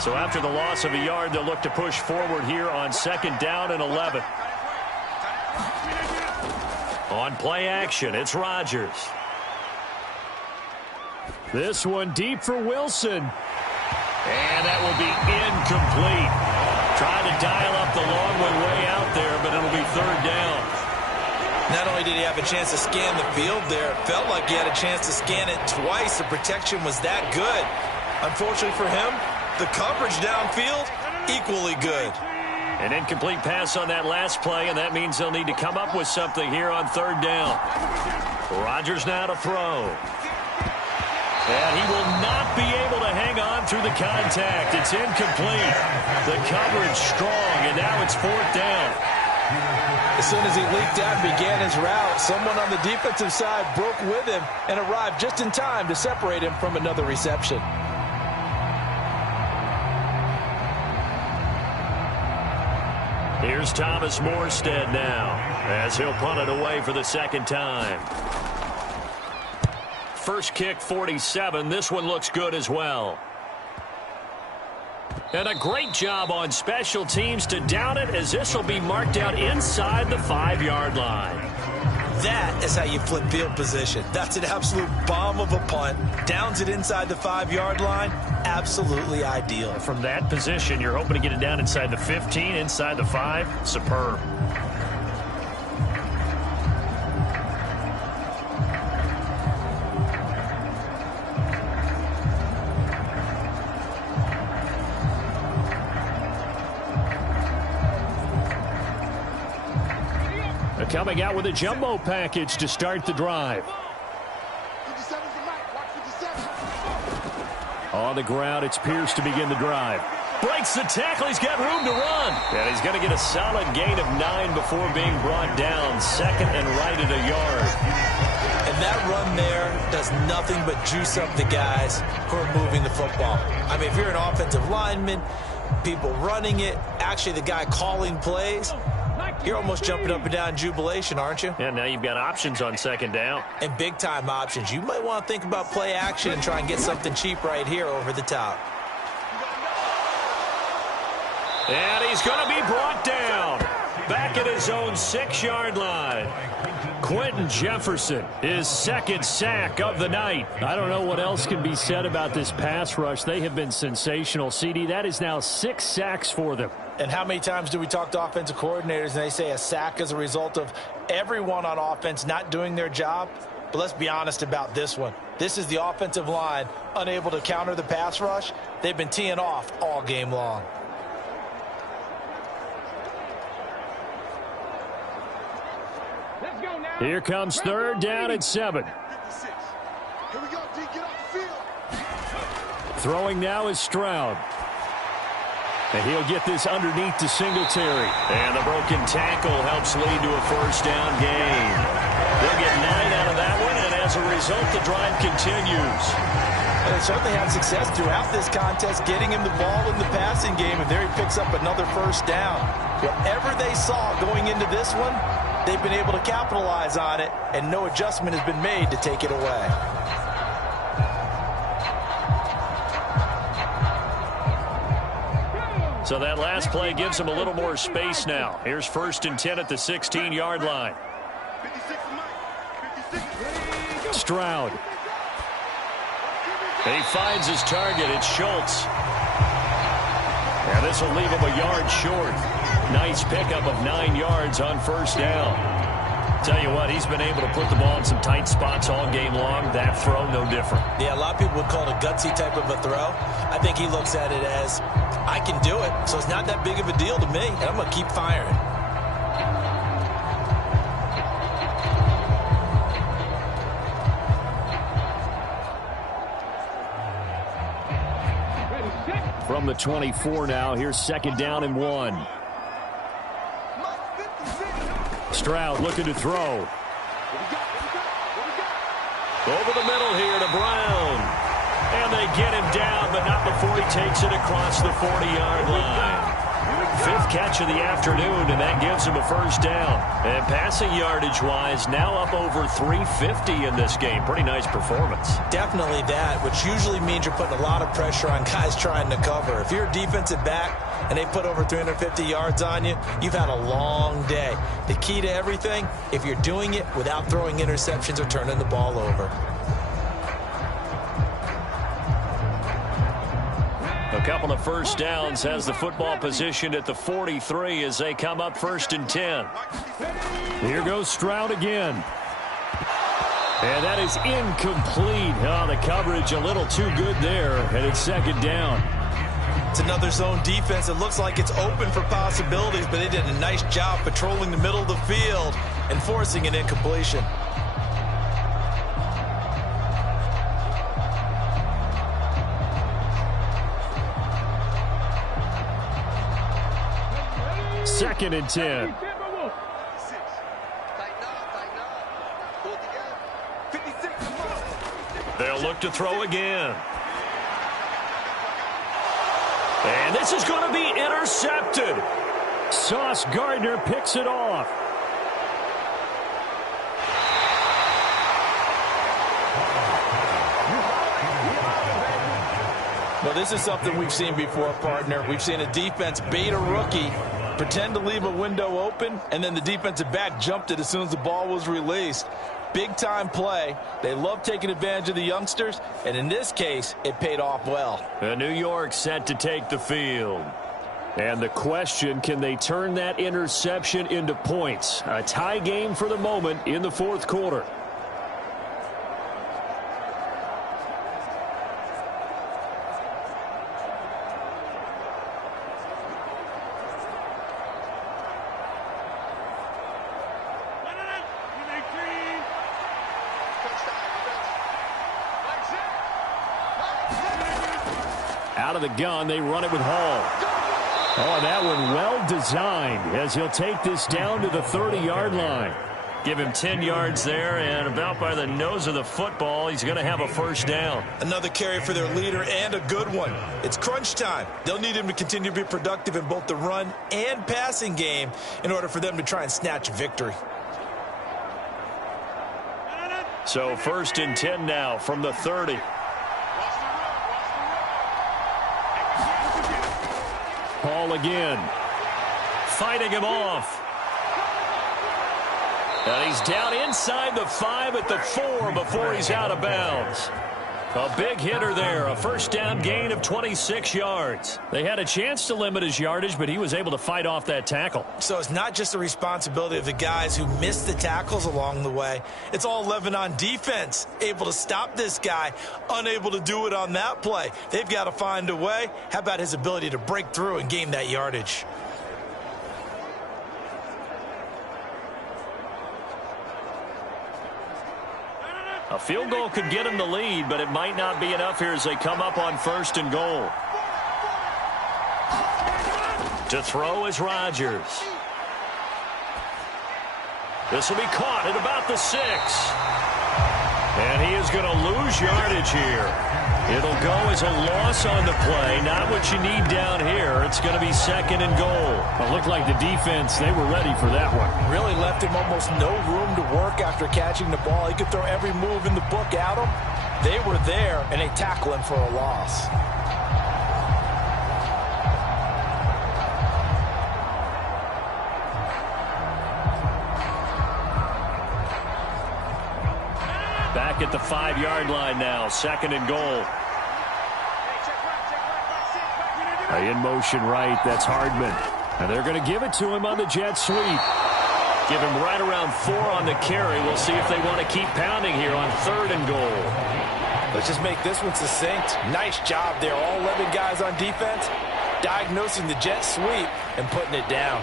So after the loss of a yard, they'll look to push forward here on 2nd down and 11. On play action, it's Rodgers. This one deep for Wilson. And that will be incomplete. Trying to dial up the long one way out there, but it'll be 3rd down. Not only did he have a chance to scan the field there, it felt like he had a chance to scan it twice. The protection was that good. Unfortunately for him, the coverage downfield, equally good. An incomplete pass on that last play, and that means they'll need to come up with something here on 3rd down. Rodgers now to throw. And he will not be able to hang on through the contact. It's incomplete. The coverage strong, and now it's 4th down. As soon as he leaked out and began his route, someone on the defensive side broke with him and arrived just in time to separate him from another reception. Here's Thomas Morstead now as he'll punt it away for the 2nd time. First kick, 47. This one looks good as well. And a great job on special teams to down it, as this will be marked out inside the 5-yard line. That is how you flip field position. That's an absolute bomb of a punt. Downs it inside the 5-yard line. Absolutely ideal. From that position, you're hoping to get it down inside the 15, inside the 5. Superb. Coming out with a jumbo package to start the drive. On the ground, it's Pierce to begin the drive. Breaks the tackle. He's got room to run. And he's going to get a solid gain of 9 before being brought down. 2nd and right at a yard. And that run there does nothing but juice up the guys who are moving the football. I mean, if you're an offensive lineman, people running it, actually the guy calling plays, you're almost jumping up and down in jubilation, aren't you? Yeah, now you've got options on 2nd down. And big-time options. You might want to think about play action and try and get something cheap right here over the top. And he's going to be brought down. Back at his own 6-yard line. Quentin Jefferson, his 2nd sack of the night. I don't know what else can be said about this pass rush. They have been sensational, CD. That is now 6 sacks for them. And how many times do we talk to offensive coordinators and they say a sack is a result of everyone on offense not doing their job? But let's be honest about this one. This is the offensive line unable to counter the pass rush. They've been teeing off all game long. Here comes 3rd down and 7. Throwing now is Stroud. And he'll get this underneath to Singletary. And the broken tackle helps lead to a 1st down gain. They'll get 9 out of that one, and as a result, the drive continues. And they certainly had success throughout this contest, getting him the ball in the passing game, and there he picks up another 1st down. Whatever they saw going into this one, they've been able to capitalize on it, and no adjustment has been made to take it away. So that last play gives him a little more space now. Here's 1st and 10 at the 16-yard line. Stroud. He finds his target. It's Schultz. And this will leave him a yard short. Nice pickup of 9 yards on 1st down. Tell you what, he's been able to put the ball in some tight spots all game long. That throw, no different. Yeah, a lot of people would call it a gutsy type of a throw. I think he looks at it as, I can do it, so it's not that big of a deal to me, and I'm going to keep firing. From the 24 now, here's 2nd down and 1. Stroud looking to throw. Over the middle here to Brown. And they get him down, but not before he takes it across the 40-yard line. 5th catch of the afternoon, and that gives him a 1st down. And passing yardage-wise, now up over 350 in this game. Pretty nice performance. Definitely that, which usually means you're putting a lot of pressure on guys trying to cover. If you're a defensive back and they put over 350 yards on you, you've had a long day. The key to everything, if you're doing it without throwing interceptions or turning the ball over. A couple of 1st downs, has the football positioned at the 43 as they come up 1st and 10. Here goes Stroud again. And that is incomplete. Oh, the coverage a little too good there, and it's 2nd down. It's another zone defense. It looks like it's open for possibilities, but they did a nice job patrolling the middle of the field and forcing an incompletion. Second and 10. They'll look to throw again. And this is going to be intercepted. Sauce Gardner picks it off. Well, this is something we've seen before, partner. We've seen a defense bait a rookie, pretend to leave a window open, and then the defensive back jumped it as soon as the ball was released. Big-time play. They love taking advantage of the youngsters, and in this case, it paid off well. New York set to take the field. And the question, can they turn that interception into points? A tie game for the moment in the 4th quarter. Out of the gun, they run it with Hall. Oh, that one well designed as he'll take this down to the 30-yard line. Give him 10 yards there, and about by the nose of the football, he's going to have a 1st down. Another carry for their leader, and a good one. It's crunch time. They'll need him to continue to be productive in both the run and passing game in order for them to try and snatch a victory. So 1st and 10 now from the 30. Hall again. Fighting him off. And he's down inside the 5 at the 4 before he's out of bounds. A big hitter there. A 1st down gain of 26 yards. They had a chance to limit his yardage, but he was able to fight off that tackle. So it's not just the responsibility of the guys who missed the tackles along the way. It's all 11 on defense. Able to stop this guy. Unable to do it on that play. They've got to find a way. How about his ability to break through and gain that yardage? A field goal could get him the lead, but it might not be enough here as they come up on 1st and goal. To throw is Rodgers. This will be caught at about the 6. And he is going to lose yardage here. It'll go as a loss on the play. Not what you need down here. It's going to be 2nd and goal. It looked like the defense, they were ready for that one. Really left him almost no room to work after catching the ball. He could throw every move in the book at him. They were there, and they tackle him for a loss. Back at the 5-yard line now, 2nd and goal. In motion right, that's Hardman. And they're going to give it to him on the jet sweep. Give him right around 4 on the carry. We'll see if they want to keep pounding here on 3rd and goal. Let's just make this one succinct. Nice job there. All 11 guys on defense diagnosing the jet sweep and putting it down.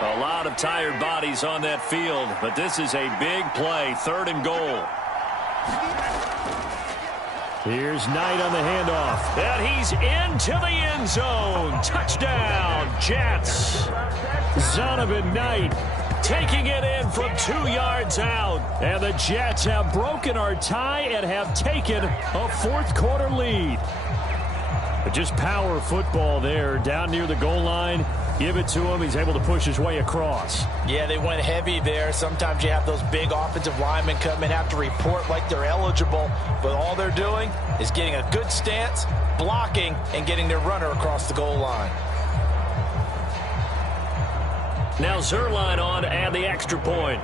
A lot of tired bodies on that field, but this is a big play. 3rd and goal. Here's Knight on the handoff. And he's into the end zone. Touchdown, Jets. Zonovan Knight taking it in from 2 yards out. And the Jets have broken our tie and have taken a 4th quarter lead. But just power football there down near the goal line. Give it to him. He's able to push his way across. Yeah, they went heavy there. Sometimes you have those big offensive linemen come in, have to report like they're eligible. But all they're doing is getting a good stance, blocking, and getting their runner across the goal line. Now Zerline on to add the extra point.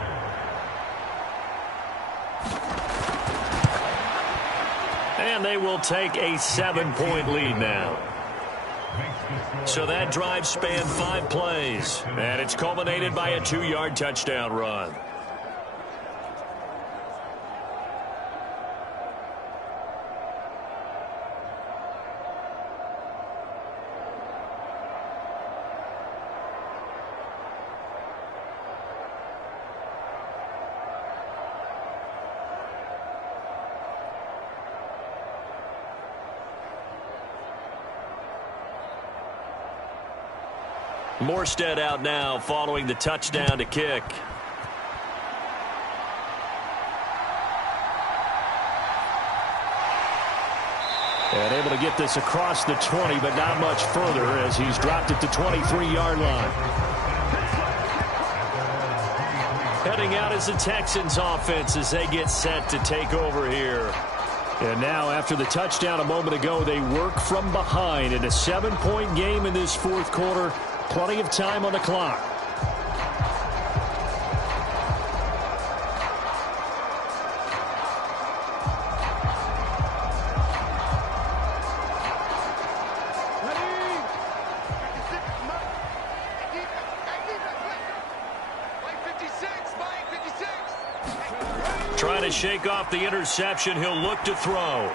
And they will take a 7-point lead now. So that drive spanned 5 plays, and it's culminated by a 2-yard touchdown run. Morstead out now following the touchdown to kick. And able to get this across the 20, but not much further as he's dropped it to 23-yard line. Heading out is the Texans offense as they get set to take over here. And now after the touchdown a moment ago, they work from behind in a 7-point game in this 4th quarter. Plenty of time on the clock. Trying to shake off the interception. He'll look to throw.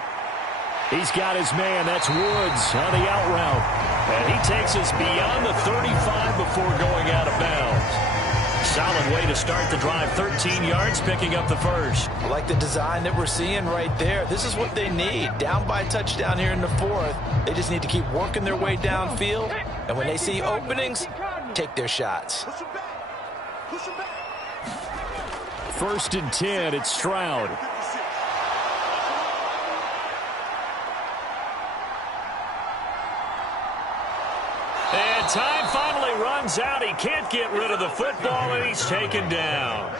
He's got his man. That's Woods on the out route. And he takes us beyond the 35 before going out of bounds. Solid way to start the drive. 13 yards, picking up the first. I like the design that we're seeing right there. This is what they need. Down by a touchdown here in the 4th. They just need to keep working their way downfield. And when they see openings, take their shots. 1st and 10, it's Stroud. And time finally runs out. He can't get rid of the football, and he's taken down.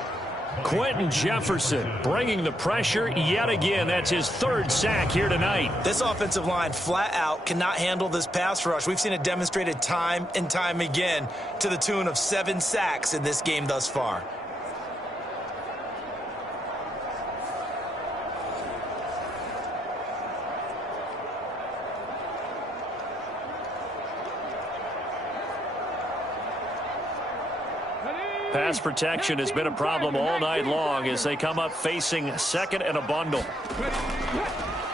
Quentin Jefferson bringing the pressure yet again. That's his 3rd sack here tonight. This offensive line flat out cannot handle this pass rush. We've seen it demonstrated time and time again to the tune of 7 sacks in this game thus far. Pass protection has been a problem all night long as they come up facing 2nd and a bundle.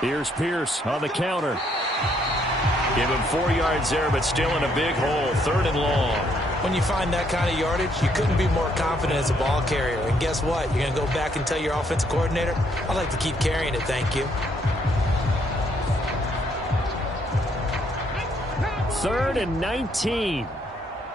Here's Pierce on the counter. Give him 4 yards there, but still in a big hole. 3rd and long. When you find that kind of yardage, you couldn't be more confident as a ball carrier. And guess what? You're going to go back and tell your offensive coordinator, I'd like to keep carrying it, thank you. 3rd and 19.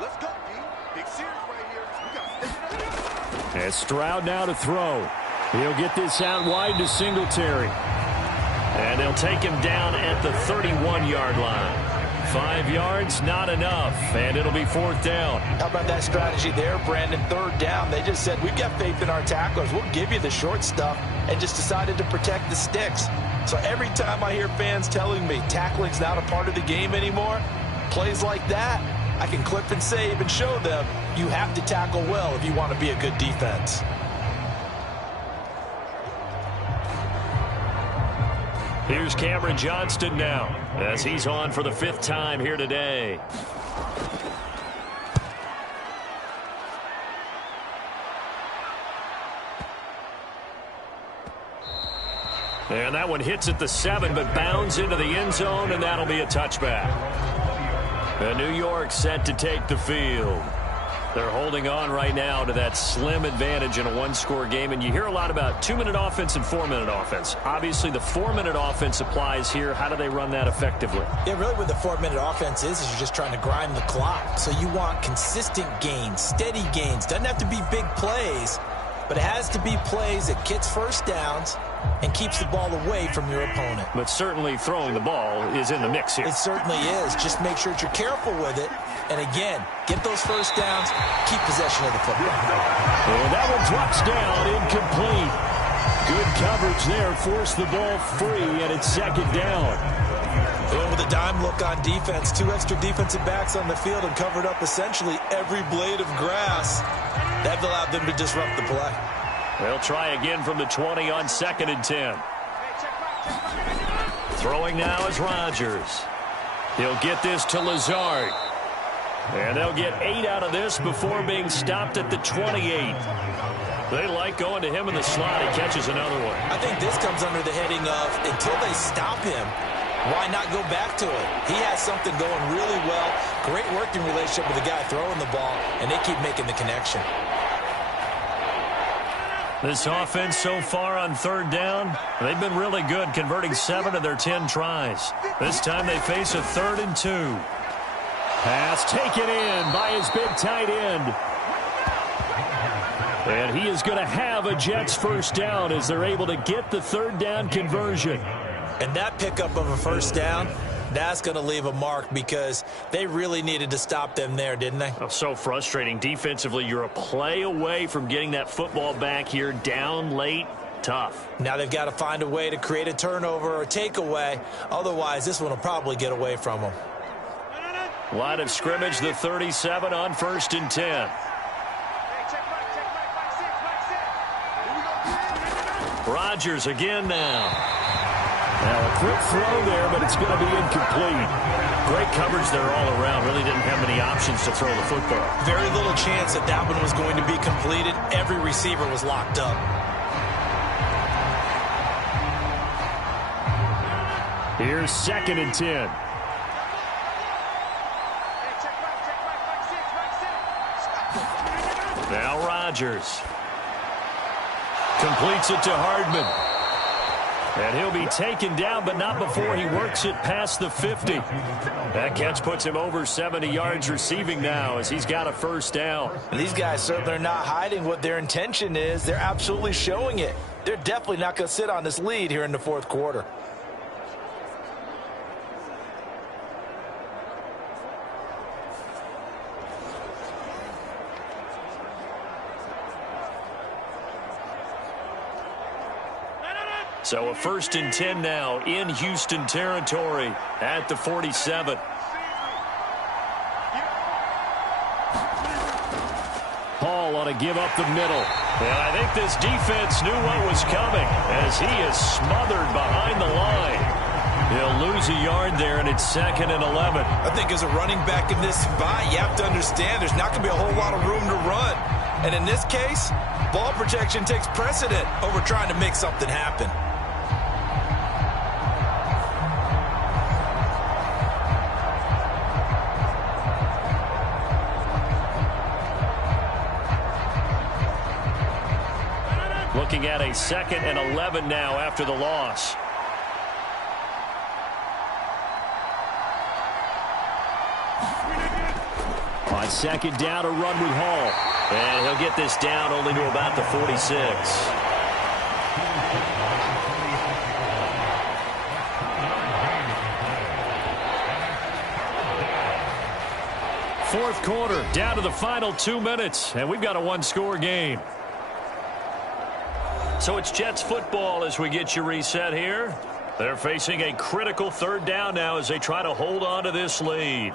Let's go, D. Big series right here. We got to And Stroud now to throw. He'll get this out wide to Singletary. And they'll take him down at the 31-yard line. 5 yards, not enough, and it'll be 4th down. How about that strategy there, Brandon? 3rd down. They just said, we've got faith in our tacklers. We'll give you the short stuff, and just decided to protect the sticks. So every time I hear fans telling me tackling's not a part of the game anymore, plays like that, I can clip and save and show them you have to tackle well if you want to be a good defense. Here's Cameron Johnston now as he's on for the 5th time here today. And that one hits at the 7, but bounds into the end zone, and that'll be a touchback. And New York set to take the field. They're holding on right now to that slim advantage in a one-score game. And you hear a lot about 2-minute offense and 4-minute offense. Obviously, the 4-minute offense applies here. How do they run that effectively? Yeah, really what the 4-minute offense is you're just trying to grind the clock. So you want consistent gains, steady gains. Doesn't have to be big plays, but it has to be plays that gets first downs and keeps the ball away from your opponent. But certainly throwing the ball is in the mix here. It certainly is. Just make sure that you're careful with it. And again, get those first downs, keep possession of the football. And that one drops down, incomplete. Good coverage there, forced the ball free, and it's 2nd down. And with a dime look on defense, 2 extra defensive backs on the field and covered up essentially every blade of grass. That allowed them to disrupt the play. They'll try again from the 20 on 2nd and 10. Throwing now is Rodgers. He'll get this to Lazard. And they'll get 8 out of this before being stopped at the 28. They like going to him in the slot. He catches another one. I think this comes under the heading of until they stop him, why not go back to it? He has something going really well. Great working relationship with the guy throwing the ball, and they keep making the connection. This offense so far on 3rd down, they've been really good, converting 7 of their 10 tries. This time they face a 3rd and 2. Pass taken in by his big tight end. And he is going to have a Jets first down as they're able to get the 3rd down conversion. And that pickup of a first down, that's going to leave a mark because they really needed to stop them there, didn't they? Oh, so frustrating. Defensively, you're a play away from getting that football back here, down late. Tough. Now they've got to find a way to create a turnover or takeaway. Otherwise, this one will probably get away from them. Line of scrimmage, the 37 on 1st and 10. Rodgers again now. Now a quick throw there, but it's going to be incomplete. Great coverage there all around. Really didn't have many options to throw the football. Very little chance that that one was going to be completed. Every receiver was locked up. Here's 2nd and 10. Now Rodgers completes it to Hardman. And he'll be taken down, but not before he works it past the 50. That catch puts him over 70 yards receiving now as he's got a first down. And these guys certainly are not hiding what their intention is. They're absolutely showing it. They're definitely not going to sit on this lead here in the 4th quarter. So a 1st and 10 now in Houston territory at the 47. Hall ought to give up the middle. And I think this defense knew what was coming as he is smothered behind the line. He'll lose a yard there, and it's 2nd and 11. I think as a running back in this spot, you have to understand there's not going to be a whole lot of room to run. And in this case, ball protection takes precedent over trying to make something happen. Looking at a 2nd and 11 now after the loss. On 2nd down, a run with Hall. And he'll get this down only to about the 46. Fourth quarter, down to the final 2 minutes, and we've got a one-score game. So it's Jets football as we get you reset here. They're facing a critical 3rd down now as they try to hold on to this lead.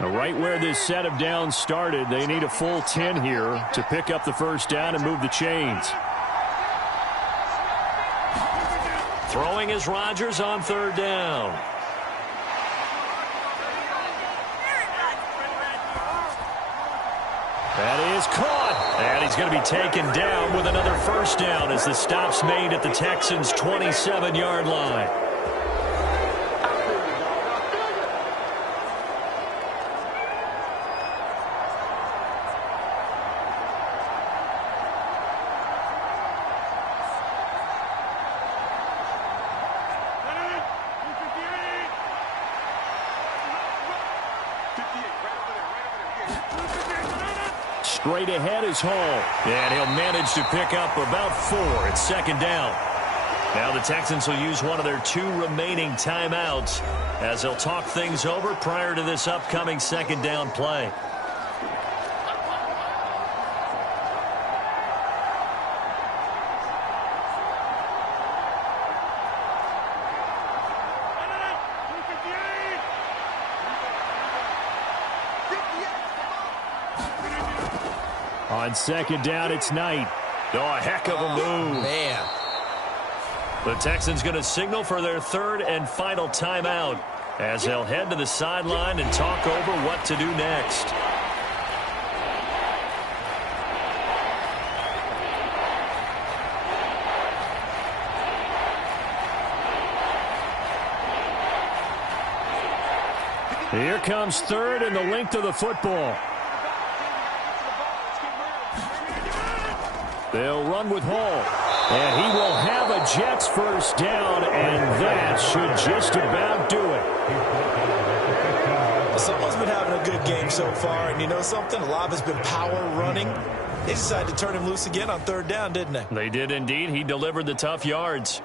Now, right where this set of downs started, they need a full 10 here to pick up the first down and move the chains. Throwing is Rodgers on third down. That is caught. And he's going to be taken down with another first down as the stop's made at the Texans' 27-yard line. Straight ahead is Hall. And he'll manage to pick up about 4 at second down. Now the Texans will use one of their 2 remaining timeouts as they'll talk things over prior to this upcoming second down play. On second down, it's Knight. Oh, a heck of a move. Man. The Texans going to signal for their 3rd and final timeout as they'll head to the sideline and talk over what to do next. Here comes 3rd and the length of the football. They'll run with Hall. And he will have a Jets first down, and that should just about do it. Someone's been having a good game so far, and you know something? A lot of it's been power running. They decided to turn him loose again on third down, didn't they? They did indeed. He delivered the tough yards.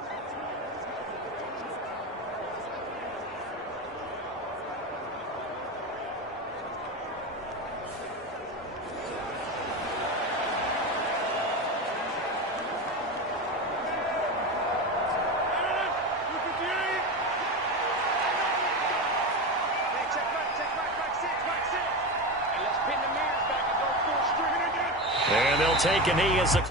And they'll take a knee as the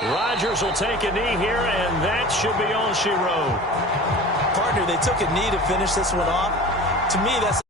Rodgers will take a knee here, and that should be all she wrote. Partner, they took a knee to finish this one off. To me, that's